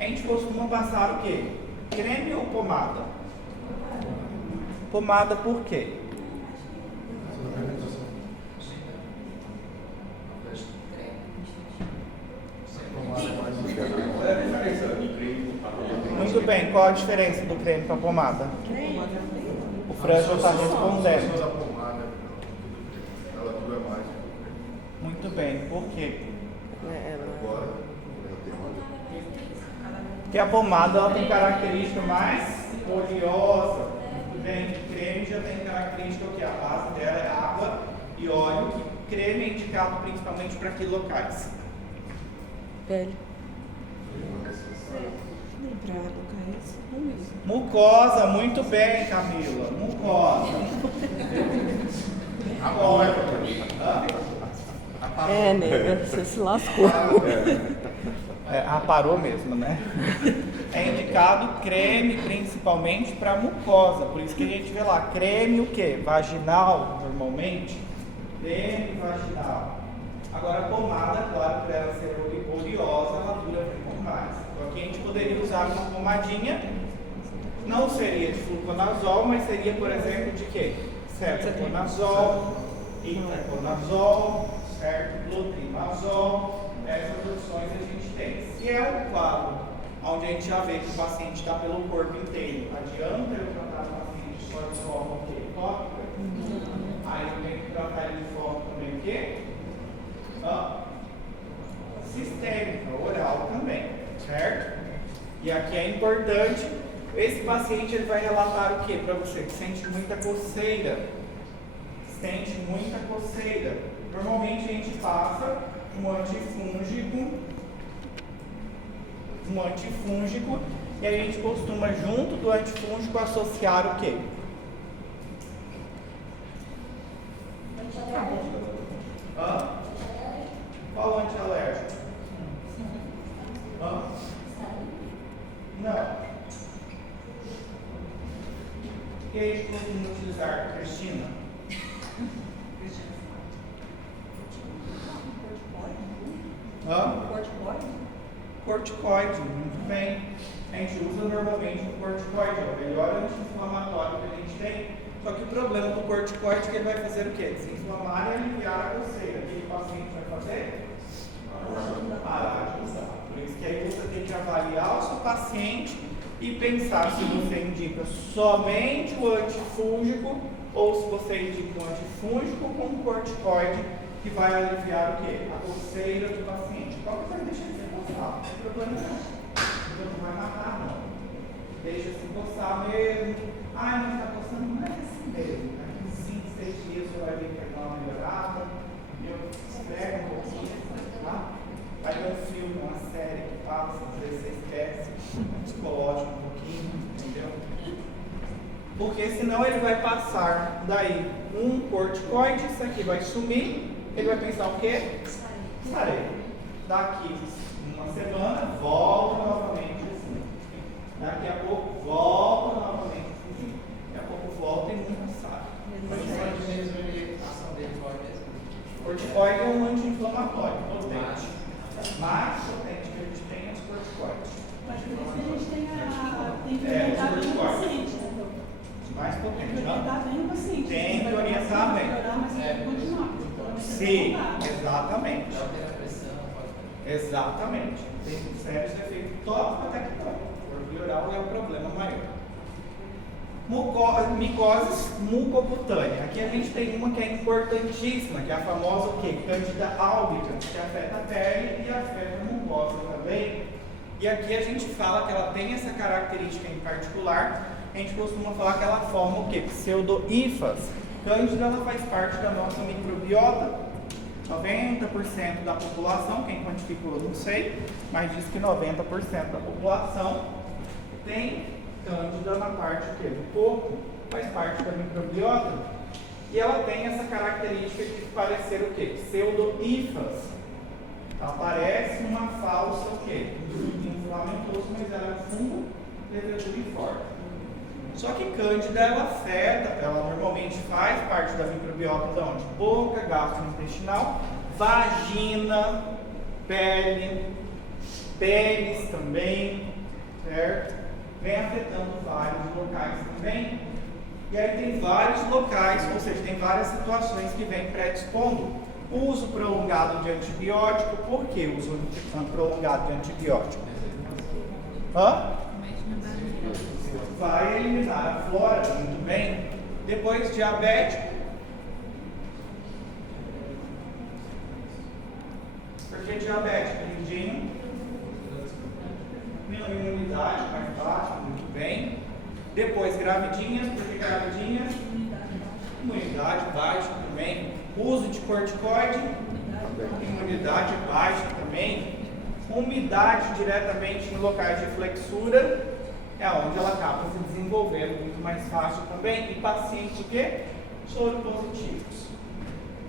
A gente costuma passar o quê? Creme ou pomada? Pomada por quê? Muito bem, qual a diferença do creme para a pomada? O Franjo está respondendo. Ela dura mais. Muito bem, por quê? Porque a pomada ela tem característica mais oleosa. Muito bem, o creme já tem característica o que? A base dela é água e óleo. Que creme é indicado principalmente para que locais? Pele. Mucosa, muito bem, Camila. Mucosa. Nega, você se lascou. Parou mesmo, né? É indicado creme principalmente para mucosa, por isso que a gente vê lá, creme o quê? Vaginal, normalmente. Creme vaginal. Agora a pomada, claro, por ela ser oleosa, ela dura muito mais. Então aqui a gente poderia usar uma pomadinha, não seria de fluconazol, mas seria, por exemplo, de quê? Cetoconazol, itraconazol, certo? Glutrimazol. Essas opções a gente tem. Se é um quadro onde a gente já vê que o paciente está pelo corpo inteiro, adianta eu tratar o paciente só de forma tópica? Aí eu tenho que tratar ele de forma também o quê? Sistêmica, oral também, certo? E aqui é importante, esse paciente ele vai relatar o que para você? Que sente muita coceira. Sente muita coceira. Normalmente a gente passa um antifúngico, e a gente costuma, junto do antifúngico, associar o quê? Qual antialérgico? Não. O que a gente costuma utilizar, Cristina? Corticoide, muito bem. A gente usa normalmente o corticoide, é o melhor anti-inflamatório que a gente tem. Só que o problema do corticoide é que ele vai fazer o quê? Desinflamar e aliviar a coceira. O que o paciente vai fazer? Parar de usar. Por isso que aí você tem que avaliar o seu paciente e pensar se você indica somente o antifúngico ou se você indica um antifúngico com um corticoide que vai aliviar o quê? A coceira do paciente. Qualquer coisa deixa de se coçar, não tem problema não. Então não vai matar não. Deixa se coçar mesmo. Ai, não está coçando, mas é assim mesmo. Daqui uns 5, 6 dias você vai ver que vai dar uma melhorada. Esfrega um pouquinho, tá? Vai ter um filme, uma série que passa, às vezes você esquece, psicológico um pouquinho, entendeu? Porque senão ele vai passar daí um corticoide, isso aqui vai sumir, ele vai pensar o quê? Sarei. Daqui uma semana, volta novamente assim. Daqui a pouco, volta novamente assim. Daqui a pouco volta e nunca sai. Mas o mesmo ele, a ação dele qual é mesmo? Corticoide é um anti-inflamatório, potente. Mais potente que a gente tem é os corticoides. Mas por isso a gente tem que É, orientar os bem o corticoides. paciente, né? Mais Tem potente, que orientar bem o paciente. Tem que Vai orientar bem. melhorar, mas tem que continuar. Sim, exatamente. Pode ter a pressão, pode ter. Exatamente. Tem sérios efeitos tópicos até que tópicos. Por oral é o problema maior. Micoses mucocutânea. Aqui a gente tem uma que é importantíssima, que é a famosa o quê? Candida albicans, que afeta a pele e afeta a mucosa também. E aqui a gente fala que ela tem essa característica em particular. A gente costuma falar que ela forma o quê? Pseudo-hifas. Cândida ela faz parte da nossa microbiota. 90% da população, quem quantificou eu não sei, mas diz que 90% da população tem cândida na parte do corpo, faz parte da microbiota, e ela tem essa característica de parecer o quê? Pseudo-hifas. Ela parece uma falsa o quê? Um frutinho filamentoso, mas ela é um fungo leveduriforme. Só que cândida ela afeta, ela normalmente faz parte da microbiota de onde? Boca, gastrointestinal, vagina, pele, pênis também, certo? Vem afetando vários locais também. E aí tem vários locais, ou seja, tem várias situações que vem predispondo. O uso prolongado de antibiótico. Por que o uso prolongado de antibiótico? Vai eliminar a flora, muito bem. Depois, diabético. Por que diabético? Lindinho. Imunidade mais baixa, muito bem. Depois, gravidinhas. Por que gravidinhas? Imunidade baixa também. Uso de corticoide. Imunidade baixa também. Umidade diretamente em locais de flexura. É onde ela acaba se desenvolvendo muito mais fácil também. E pacientes o quê? Soropositivos.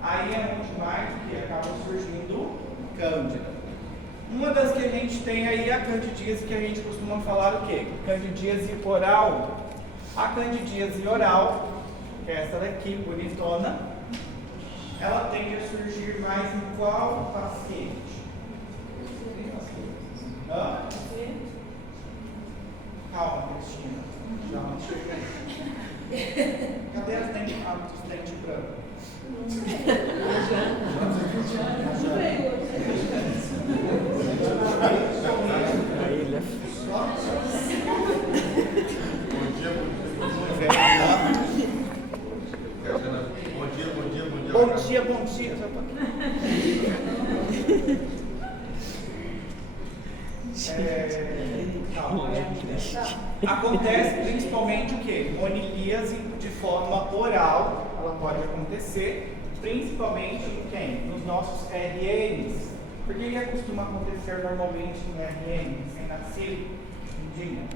Aí é onde mais que acaba surgindo cândida. Uma das que a gente tem aí é a candidíase, que a gente costuma falar o quê? Candidíase oral. A candidíase oral, que é essa daqui, bonitona, ela tende a surgir mais em qual paciente? Calma, Cristina. Já não chega. Cadê as dentes brancos? Bom dia. Já tô aqui. Acontece principalmente o quê? Monilíase de forma oral, ela pode acontecer, principalmente em quem? Nos nossos RNs. Por que costuma acontecer normalmente no RN, recém-nascido? Indinho.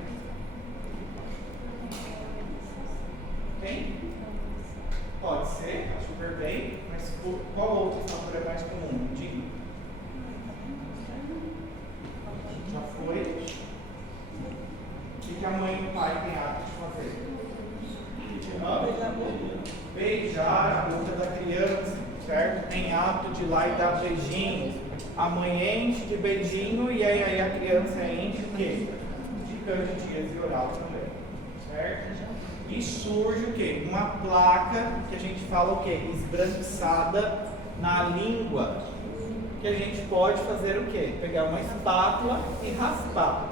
Quem? Pode ser, super bem, mas qual outro fator é mais comum? Indinho? Já foi? O que a mãe e o pai têm hábito de fazer? Beijar a boca da criança, certo? Tem hábito de ir lá e dar beijinho. A mãe enche de beijinho e aí a criança enche de quê? De candidíase oral também, certo? E surge o quê? Uma placa que a gente fala o quê? Esbranquiçada na língua. Que a gente pode fazer o quê? Pegar uma espátula e raspar.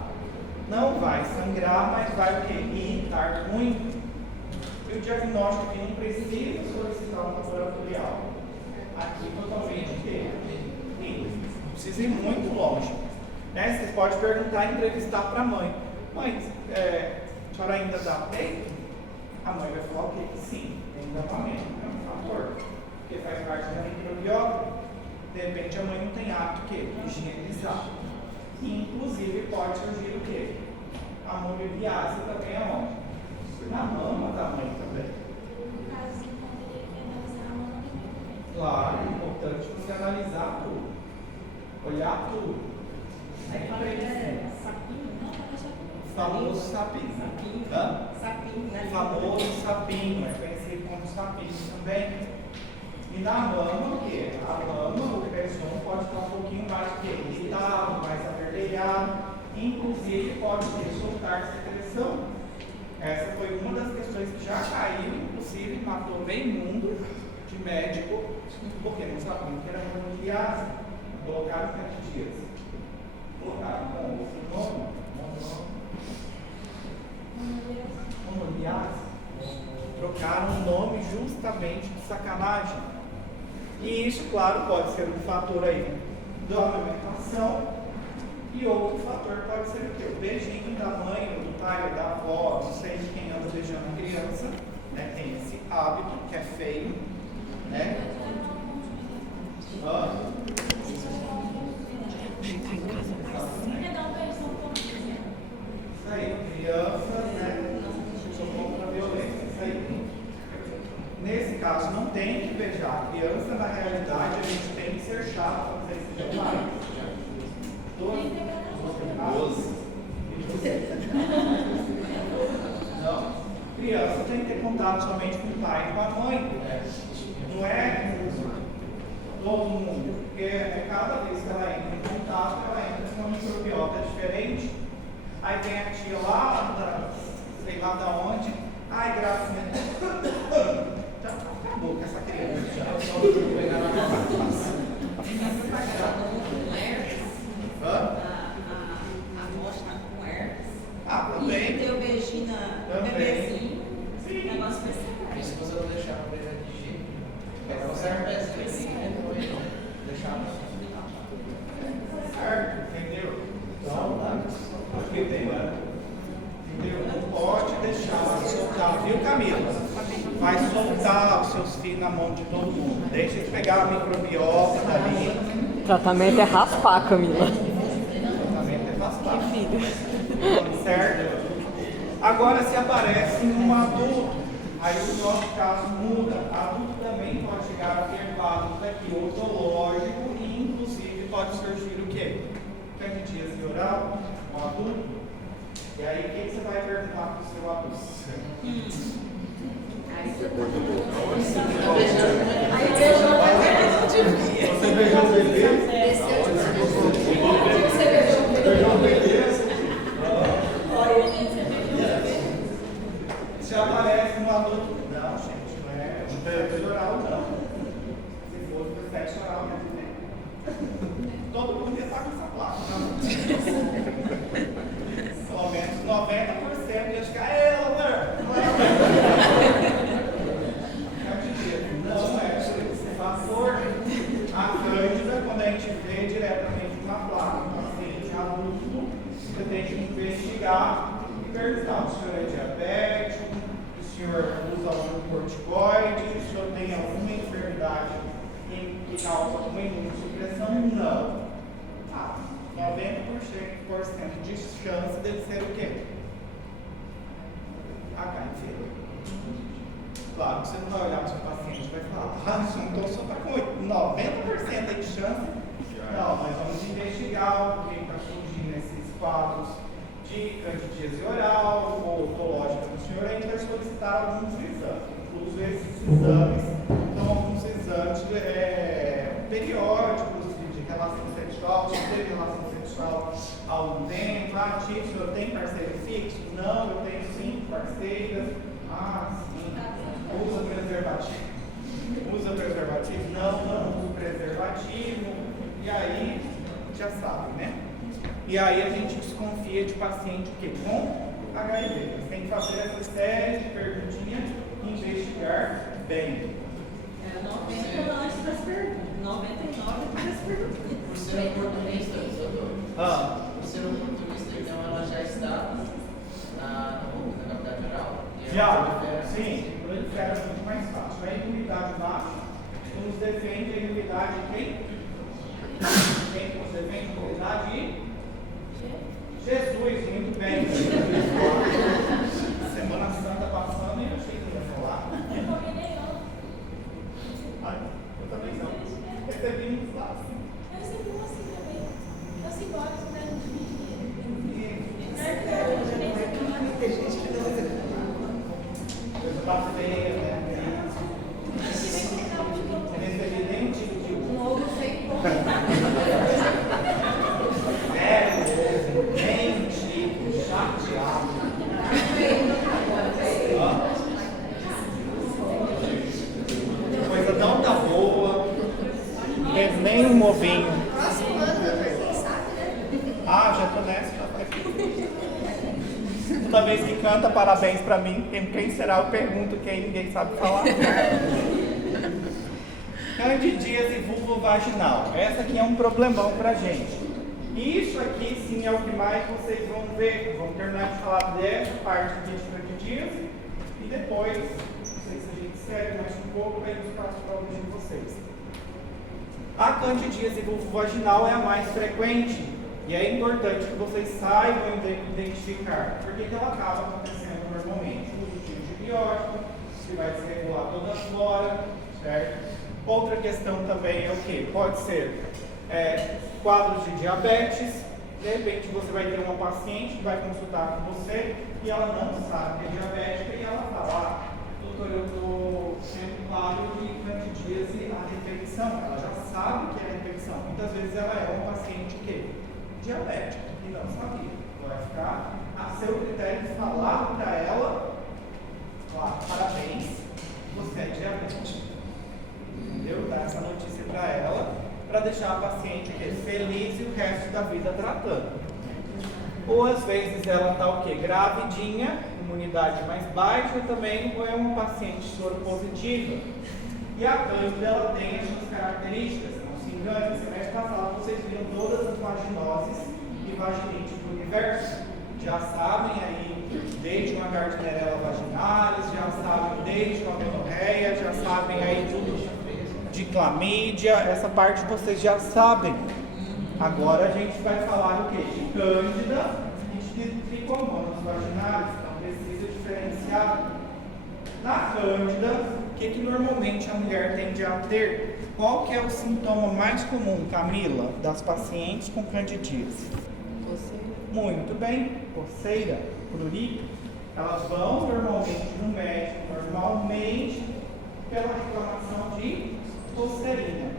Não vai sangrar, mas vai o quê? Irritar muito. E o diagnóstico que não precisa solicitar um laboratorial. Aqui totalmente não precisa ir muito longe. Né? Vocês podem perguntar e entrevistar para a mãe. Mãe, a senhora ainda dá peito? A mãe vai falar o quê? Que sim, tem tamamento, é um fator. Porque faz parte da microbiota. De repente a mãe não tem hábito o quê? Higienizar. Inclusive pode surgir o quê? A monobiase também é onde? Na mama da mãe também. No caso, então, teria que analisar a mama também. Claro, é importante você analisar tudo. Olhar tudo. Aí fala que é sapinho. Não, para deixar comigo. Famoso sapinho. Hã? Sapinho, né? Famoso sapinho, é conhecido como sapinho também. E na mama, o quê? A mama, o presunto pode estar um pouquinho mais irritado, mais avermelhado. Inclusive pode soltar secreção. Essa foi uma das questões que já caiu, inclusive matou bem mundo de médico, porque não sabiam que era monobiase. Colocaram 7 dias. Colocaram com outro nome. Monobiase. Trocaram o nome justamente de sacanagem. E isso, claro, pode ser um fator aí da alimentação. E outro fator pode ser o quê? O beijinho da mãe, ou do pai, ou da avó, não sei de quem anda beijando a criança, né? Tem esse hábito que é feio, né? Isso aí, crianças, né? São contra a violência, isso aí. Nesse caso, não tem que beijar a criança, na realidade, a gente tem que ser chato para fazer esse trabalho. 12. Não. Criança tem que ter contato somente com o pai e com a mãe. Não é todo mundo. Porque cada vez que ela entra em contato, ela entra com uma microbiota diferente. Aí vem a tia lá, sei lá da onde. Ai, gracinha. Já acabou com essa criança. Já pegar na casa. Também. E deu beijinho na bebezinho. Sim. O negócio vai ser. Minha esposa não deixava pra ele de jeito. Pega o serpezinho assim, deixava. Certo, entendeu? Então, porque tem, entendeu? Não pode deixar soltar, viu, Camila? Vai soltar os seus filhos na mão de todo mundo. Deixa de pegar a microbiota dali. O tratamento é raspar, Camila. O tratamento é raspar. Que filho. Certo? Agora, se aparece um adulto, aí o nosso caso muda. Adulto também pode chegar a ter quadros aqui otológico e, inclusive, pode surgir o quê? Candidíase oral, um adulto. E aí, o que você vai perguntar para o seu adulto? Você corta o botão. Aí beijou o bebê. Você beijou o bebê? Você beijou o bebê. Beijou o bebê? Se aparece um adulto, não, gente, não é sexo oral, não. Se fosse sexo oral, todo mundo ia estar com essa placa, não. Pelo menos 90% ia ficar, não é esse fator. A cândida, quando a gente vê diretamente uma placa, um paciente adulto, você tem que investigar e perguntar: o senhor é diabético? O senhor usa algum corticoide? O senhor tem alguma enfermidade que causa alguma imunossupressão? Não. 90% de chance dele ser o quê? HIV. Claro que você não vai olhar para o seu paciente e vai falar: então só está com 90% de chance. Não, nós vamos investigar o que está surgindo nesses quadros de candidíase oral ou otológica do senhor. A gente vai solicitar alguns exames. Incluso esses exames são alguns exames periódicos de relação sexual. Se teve relação sexual há algum tempo. Tia, o senhor tem parceiro fixo? Não, eu tenho 5 parceiras. Sim. Usa preservativo? Usa preservativo? Não usa preservativo. E aí, já sabe, né? E aí a gente desconfia de paciente que com HIV. Você tem que fazer essa série de perguntinhas investigar bem. Era 90 antes das perguntas. 99 antes das perguntas. Por ser oportunista, doutor. Por ser oportunista, então ela já está na capital geral? E Já, ela prefere- sim, prolifera muito mais fácil. A imunidade baixa nos defende a imunidade de quem? Quem nos defende a imunidade de Jesus, muito bem. Semana Santa passando e eu achei que ia falar. Eu combinei não. Ai, eu também não. Recebi muito fácil. Eu sempre vou assim também. Eu se gosto, né? Eu passei, né? Recebi nem tipo de Um ovo sem pão. mente, chateado. Coisa não tá boa. Nem um ovinho. Próximo ano, você sabe, né? Ah, já tô nessa. Toda vez que canta parabéns pra mim, quem será? Eu pergunto quem ninguém sabe falar. Candidíase vulvovaginal. Essa aqui é um problemão pra gente. Isso aqui sim é o que mais vocês vão ver. Vamos terminar de falar dessa parte aqui de candidíase e depois, não sei se a gente segue mais um pouco para ir para as provas de vocês. A candidíase vulvovaginal é a mais frequente e é importante que vocês saibam identificar por que ela acaba acontecendo normalmente. O uso de antibiótico, se vai desregular toda a flora, certo? Outra questão também é o que? Pode ser quadros de diabetes. De repente você vai ter uma paciente que vai consultar com você e ela não sabe que é diabética e ela fala, doutor, eu estou sendo quadro de candidíase à refeição. Ela já sabe que é refeição. Muitas vezes ela é uma paciente que diabética e não sabia. Vai ficar a seu critério de falar para ela, claro, parabéns, você é diabético. Entendeu? Dar essa notícia para ela, para deixar a paciente feliz e o resto da vida tratando. Ou às vezes ela está o quê? Gravidinha, imunidade mais baixa também, ou é uma paciente soropositiva. E a cândida ela tem as suas características, não se engane, semestre passado vocês viram todas as vaginoses e vaginites do universo. Já sabem aí desde uma Gardnerella vaginalis, já sabem desde uma gonorreia, já sabem aí tudo de clamídia, essa parte vocês já sabem. Agora a gente vai falar o quê? De cândida e de tricomonas vaginalis, então precisa diferenciar. Na cândida, o que normalmente a mulher tende a ter? Qual que é o sintoma mais comum, Camila, das pacientes com candidíase? Muito bem, coceira, prurigo. Elas vão normalmente no médico, normalmente pela reclamação de coceirinha,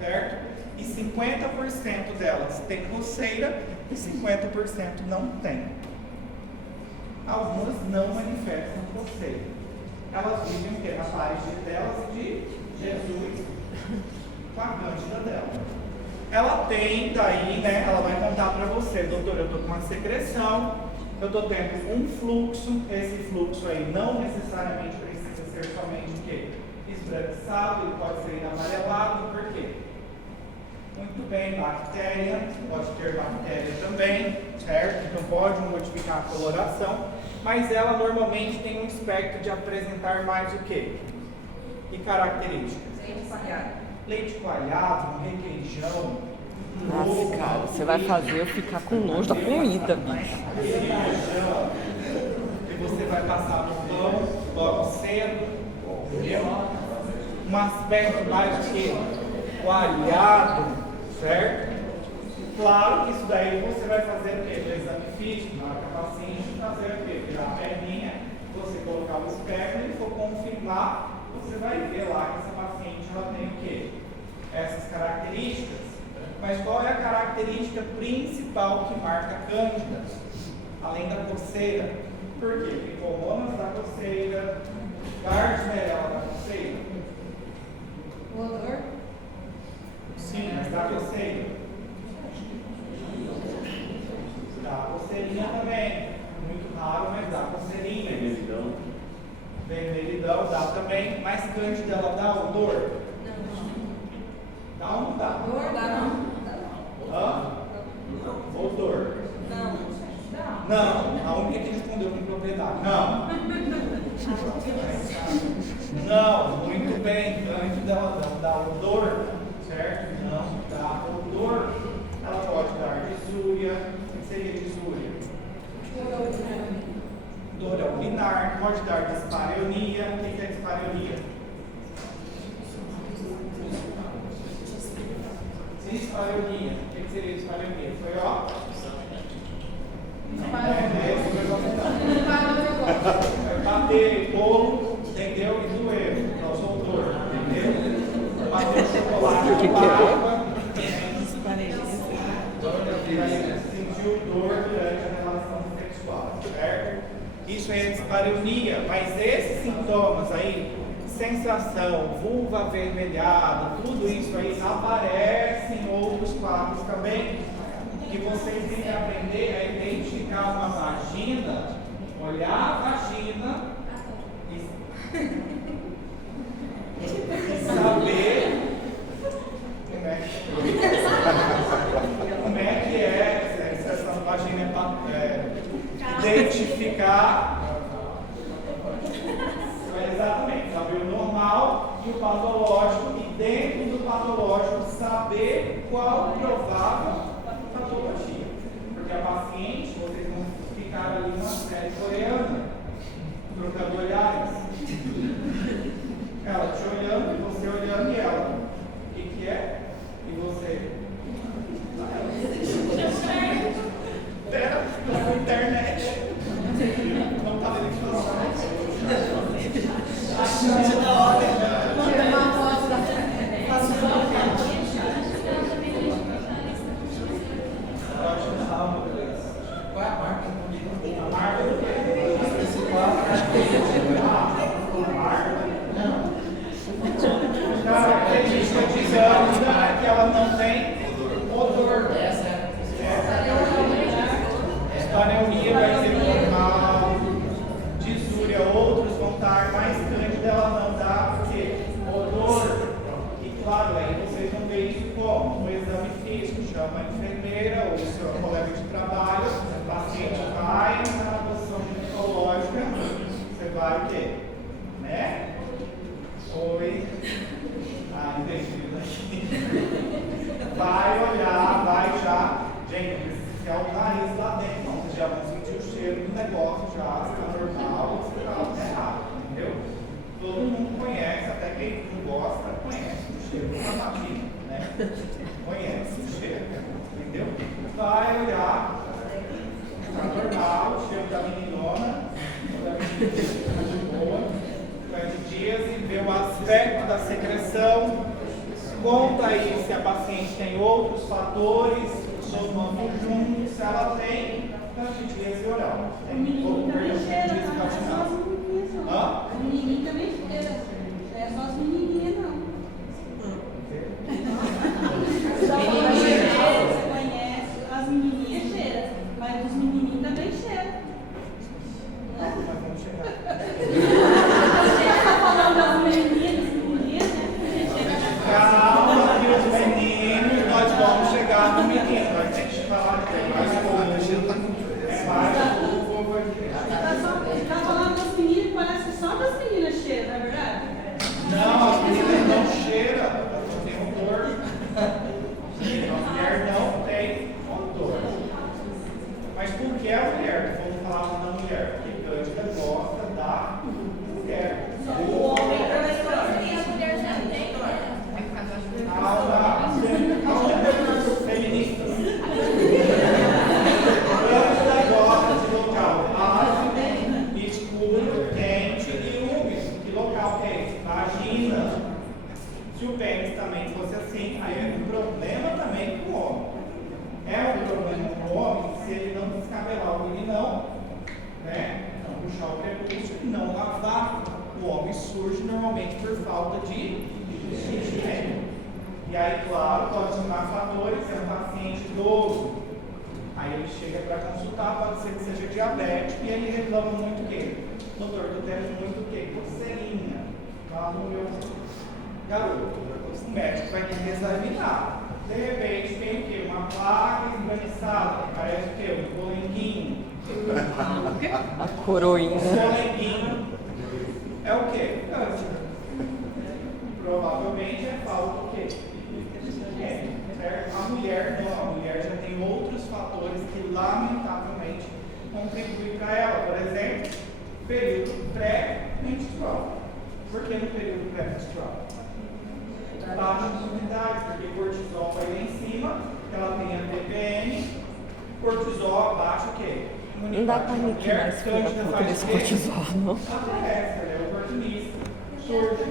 certo? E 50% delas tem coceira e 50% não tem. Algumas não manifestam coceira. Elas vivem o quê? Na paz delas e de Jesus com a cândida dela. Ela tem daí, né? Ela vai contar para você, doutor, eu estou com uma secreção, eu estou tendo um fluxo, esse fluxo aí não necessariamente precisa ser somente o quê? Esbranquiçado, ele pode ser amarelado, por quê? Muito bem, bactéria, pode ter bactéria também, certo? Então pode modificar a coloração, mas ela normalmente tem um espectro de apresentar mais o quê? Que características? Leite coalhado. Leite coalhado, um requeijão, Nossa, cara, você vai fazer eu ficar com nojo da comida, bicho. requeijão, que você vai passar no pão logo cedo, entendeu? Um aspecto mais que coalhado, certo? Claro que isso daí você vai fazer o quê? O exame físico, na hora que a paciente fazer o quê? Virar a perninha, você colocar o esperma e for confirmar, você vai ver lá que essa paciente ela tem o quê? Essas características. Mas qual é a característica principal que marca a cândida? Além da coceira. Por quê? Tricomonas da coceira, Gardnerella da coceira. O odor? Sim, mas da coceira. Da coceirinha também. Muito raro, mas da coceirinha. Vermelhidão. Vermelhidão. cândida, ela dá odor? Dá ou não dá? Dor, dá não? Hã? Odor? Não. Não. A única que respondeu com propriedade. Não. Não. Muito bem. Cândida, ela não dá odor. Certo? Não dá odor. Ela pode dar disúria. O que seria disúria? Dor é urinar. Pode dar dispareunia. O que é dispareunia? Dispareunia. O que seria dispareunia? Foi ó. Bater, bolo, entendeu? E doer. Causou dor, entendeu? Bateu chocolate, água. Sentiu dor durante a relação sexual, certo? Isso é dispareunia, mas esses sintomas aí, sensação, vulva avermelhada, tudo isso aí aparece em outros quadros também. Que vocês têm que aprender a identificar uma vagina, olhar a vagina e saber como é que é essa vagina, identificar exatamente, saber o normal e o patológico, e dentro do patológico saber qual o provável patologia. Porque a paciente, vocês vão ficar ali numa série coreana, trocando olhares. Ela te olhando, e você olhando e ela. O que é? E você? Pera, na internet. Não tá vendo que Qual é a marca? a marca do quê? Característica de cândida é que ela não tem odor. Dispareunia vai ser normal, disúria, outros vão estar mais cândida, ela não dá porque odor. E claro, aí vocês vão ver isso como? No exame físico, chama a enfermeira ou o seu colega de trabalho, o paciente vai na posição ginecológica, você vai o quê? Né? Oi. Ah, entendi. Vai olhar, vai já. Gente, se é o nariz lá dentro, não, vocês já vão sentir o cheiro do negócio já, se está normal, se está errado, entendeu? Todo mundo conhece, até quem não gosta, conhece o cheiro da vagina, né? Conhece o cheiro, entendeu? Vai olhar, está normal, o cheiro da meninona, da meninona de boa, de dias, e ver o aspecto da secreção. Conta aí se a paciente tem outros fatores, somando juntos, se ela tem candidíase oral. O menininho também cheira, candidíase não é só as vaginal. menininhas só. Hã? O menininho também cheira. É só as menininhas não. Você conhece, as menininhas cheiram, mas os menininhos também cheiram. Nós vamos chegar. Você está falando das menininhas, né? Calma, que os meninos, nós vamos chegar no menino. Nós temos que falar de mais coisas. É mais Está falando das meninas, parece que só das meninas cheiram, não é verdade? Não, as meninas não cheiram, elas não têm odor. A mulher não tem odor. Mas por que a mulher? Vamos falar da mulher. Porque Cândida gosta da mulher. O homem E a mulher já tem, né? Feministas. Cândida gosta de local ácido, escuro, quente e úmido. Que local que é esse? Vagina. Se o pênis também fosse assim, aí é um problema também com o homem. É um problema com o homem se ele não descabelar o meninão, né? Não puxar o prepúcio e não lavar. O homem surge normalmente por falta de higiene. E aí, claro, pode chamar fatores, é um paciente idoso. Aí ele chega para consultar, pode ser que seja diabético, e ele reclama muito o quê? Doutor, eu tenho muito o quê? Coceirinha. lá no meu garoto. O médico vai ter que examinar. De repente tem o quê? Uma placa esganiçada, parece o quê? Um polenguinho. A coroinha. O polenguinho é o quê? Câncer. Provavelmente é falta do quê? Certo? A mulher não, a mulher já tem outros fatores que lamentavelmente contribuem para ela. Por exemplo, período pré-menstrual. Por que no período pré-menstrual? Baixa imunidade, porque cortisol vai lá em cima, ela tem a TPM, cortisol abaixa o quê? Não dá pra mim que mais filha da puta desse cortisol, não. Aparece, ele é oportunista, surge.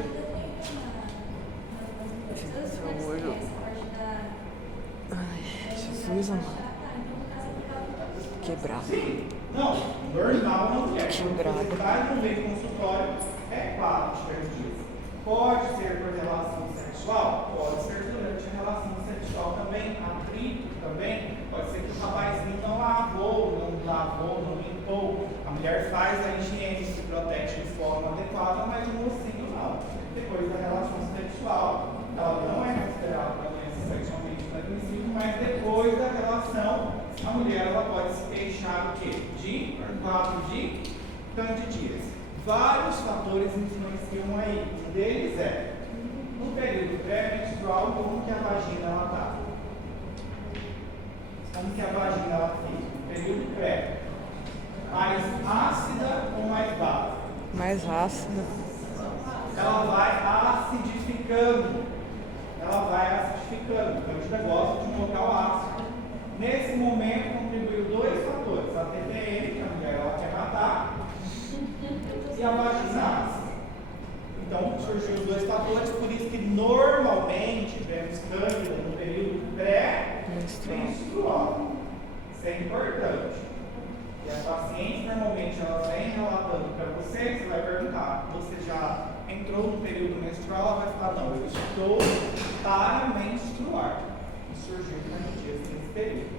Ai, Jesus amado. Quebrado. Sim, não, normal não é. Quebrado. Quando você não vem consultório, é 4 dias. Pode ser por relação sexual? Pode ser durante a relação sexual também. Atrito também. Pode ser que o rapazinho não lavou, não limpou. A mulher faz a higiene, se protege de forma adequada, mas o mocinho não. Depois da relação sexual, ela não é considerada uma doença sexualmente transmissível, mas depois da relação, a mulher ela pode se queixar o quê? De quadro de candidíase. Vários fatores influenciam aí. Um deles é, no período pré-menstrual, como que a vagina ela está? Como que a vagina ela fica? No período pré. Mais ácida ou mais básica? Mais ácida. Ela vai acidificando. Então a gente gosta de um local ácido. Nesse momento contribuiu 2 fatores. A TPM, que a mulher ela quer matar, e a vagina ácida. Então surgiu os 2 fatores, por isso que normalmente vemos cândida no período pré-menstrual. Isso é importante. E as pacientes normalmente elas vêm relatando para você vai perguntar, você já entrou no período menstrual? Ela vai falar, não, eu estou para menstruar. E surgiu candidíase nesse período.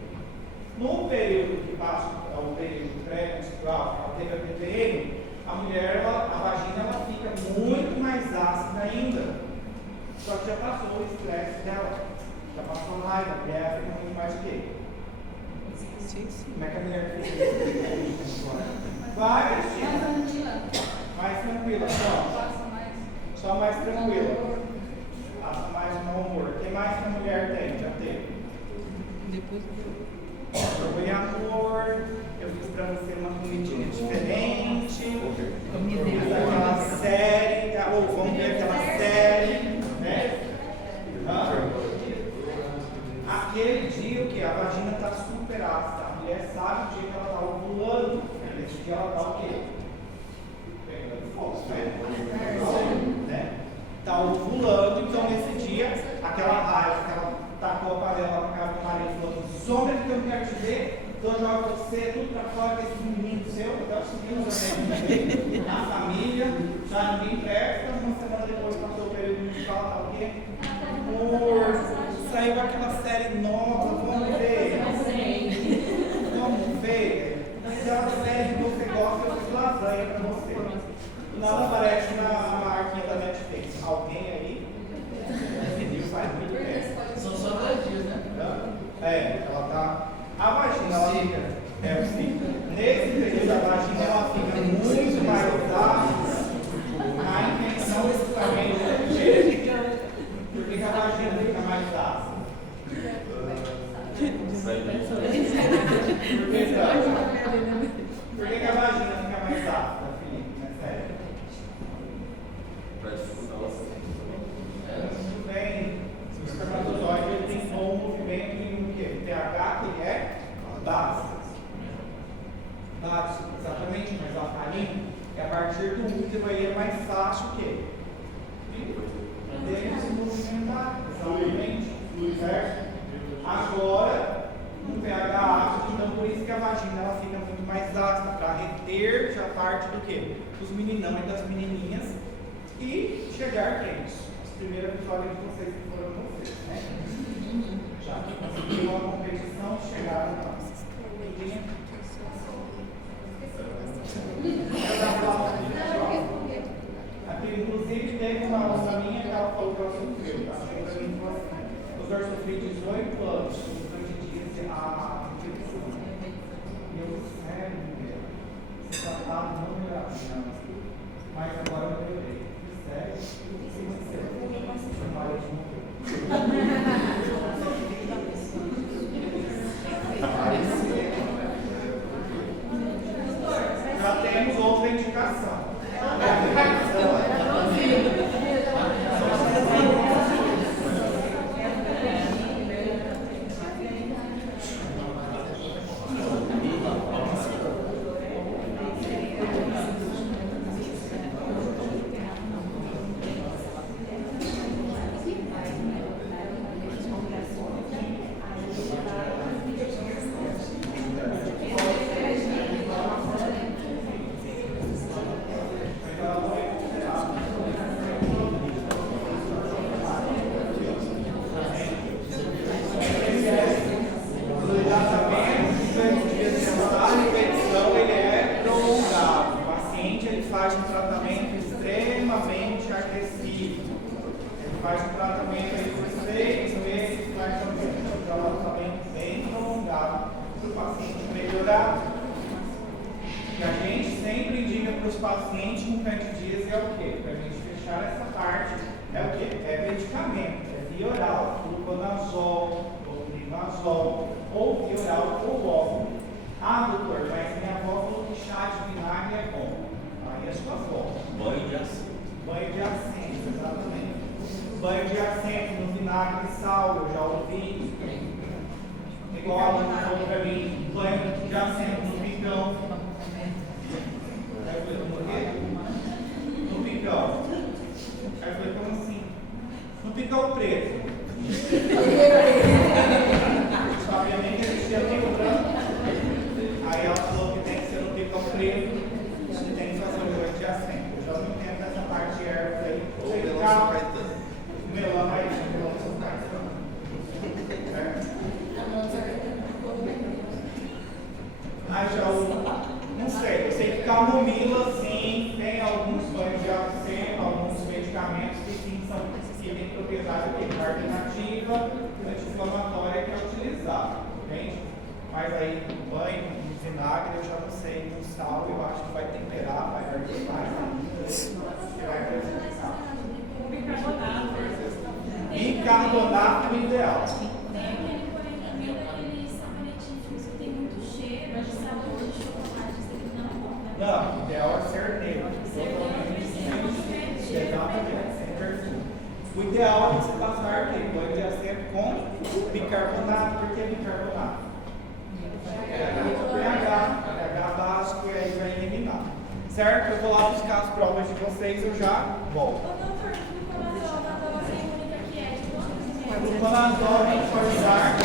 No período que passa, o período pré-menstrual, ela teve a TPM, a mulher, a vagina ela fica muito mais ácida ainda. Só que já passou o estresse dela, já passou a raiva, a mulher fica muito mais o quê? Como é que a mulher fica? Vários tipos. Mais tranquila, só mais tranquila. Passa mais mau humor. O que mais que a mulher tem? Já teve? Amor, eu fiz pra você uma comidinha diferente. Eu fiz aquela série, ou vamos ver aquela série, né? Aquele dia que a vagina está super ácida, a mulher sabe o dia que ela está ovulando, nesse dia ela está o quê? Pegando fogo, né? Está ovulando, então nesse dia, aquela raiva que ela tacou a panela na cara do marido, falando, sombra que eu não quero te ver, então joga você tudo para fora desses meninos seus, até os meninos a família, já ninguém presta, uma semana depois passou o período menstrual, tá o quê? Morto. Saiu aquela série nova, vamos ver. Vamos ver. Aquela série que você gosta, eu fiz lasanha pra você. Do nada aparece na marquinha da Netflix. Alguém aí? Faz muito bem. São só 2 dias, né? Ela tá. A vagina, ela fica. Nesse período, a vagina ela fica muito mais ácida. A intenção desse tratamento é por que a vagina fica mais ácida? Por que a vagina fica mais ácida, Felipe? É sério? Muito bem. O espermatozoide ele tem bom movimento em o quê? pH que é básico. Básico, exatamente, mas alcalino é a partir do útero aí é mais fácil o quê? Dele se movimentar, exatamente, certo? Agora, no pH ácido, então por isso que a vagina ela fica muito mais ácida, para reter já parte do quê? Dos meninão e das menininhas e chegar quentes. As primeiras vitórias de vocês que foram vocês, né? Já que conseguiram a competição, chegaram lá. Aqui, inclusive, teve de 18 anos, o candidias a infecção. Meu cérebro, você tratava não melhorava, mas agora eu melhorei. Sério? Se você chamar de já temos outra indicação. Faz um tratamento extremamente agressivo. Ele faz um tratamento aí por 6 meses, mais ou menos. Então, é um tratamento bem prolongado para o paciente melhorar. O que a gente sempre indica para os pacientes com candidíase é o quê? Para a gente fechar essa parte, é o quê? É medicamento, é via oral, fluconazol, ou limazol, ou via oral ou óvulo. Ah, doutor, mas minha avó falou que chá de vinagre é bom. Aí é sua avó. Banho de assento. Banho de assento, exatamente. Banho de assento no vinagre e sal, eu já ouvi. Igual a Ana falou pra mim, banho de assento no picão. Aí eu falei, por quê? No picão. Aí eu falei, como assim? No picão preto. Eu sabia nem que existia pico branco. Aí ela falou que tem que ser no picão preto. Tem que fazer o banho de assento. Eu já não entendo essa parte de ervas aí. Ou melão Caetano. Melão aí, melão São Caetano. Certo? Aí já não sei, eu sei que camomila sim, tem alguns banhos de assento, alguns medicamentos que sim são que têm propriedade alternativa anti-inflamatória que é utilizada, entende? Mas aí banho com vinagre eu já não sei, com sal eu acho que vai temperar, vai arder mais ainda, vai prejudicar. Bicarbonato ideal. Tem aquele, porém, também daqueles sabonetíficos que tem muito cheiro, de sabor de chocolate, isso aqui não é bom, né? Não, o ideal é ser negro. Exatamente. Exatamente, sem perfume. O ideal é você passar banho de assento com bicarbonato. Por que bicarbonato? pH básico e aí vai eliminar. Certo? Eu vou lá buscar as provas de vocês, eu já volto. Ô, doutor, gluconazol da dose única que é de quantos O gluconazol a gente pode usar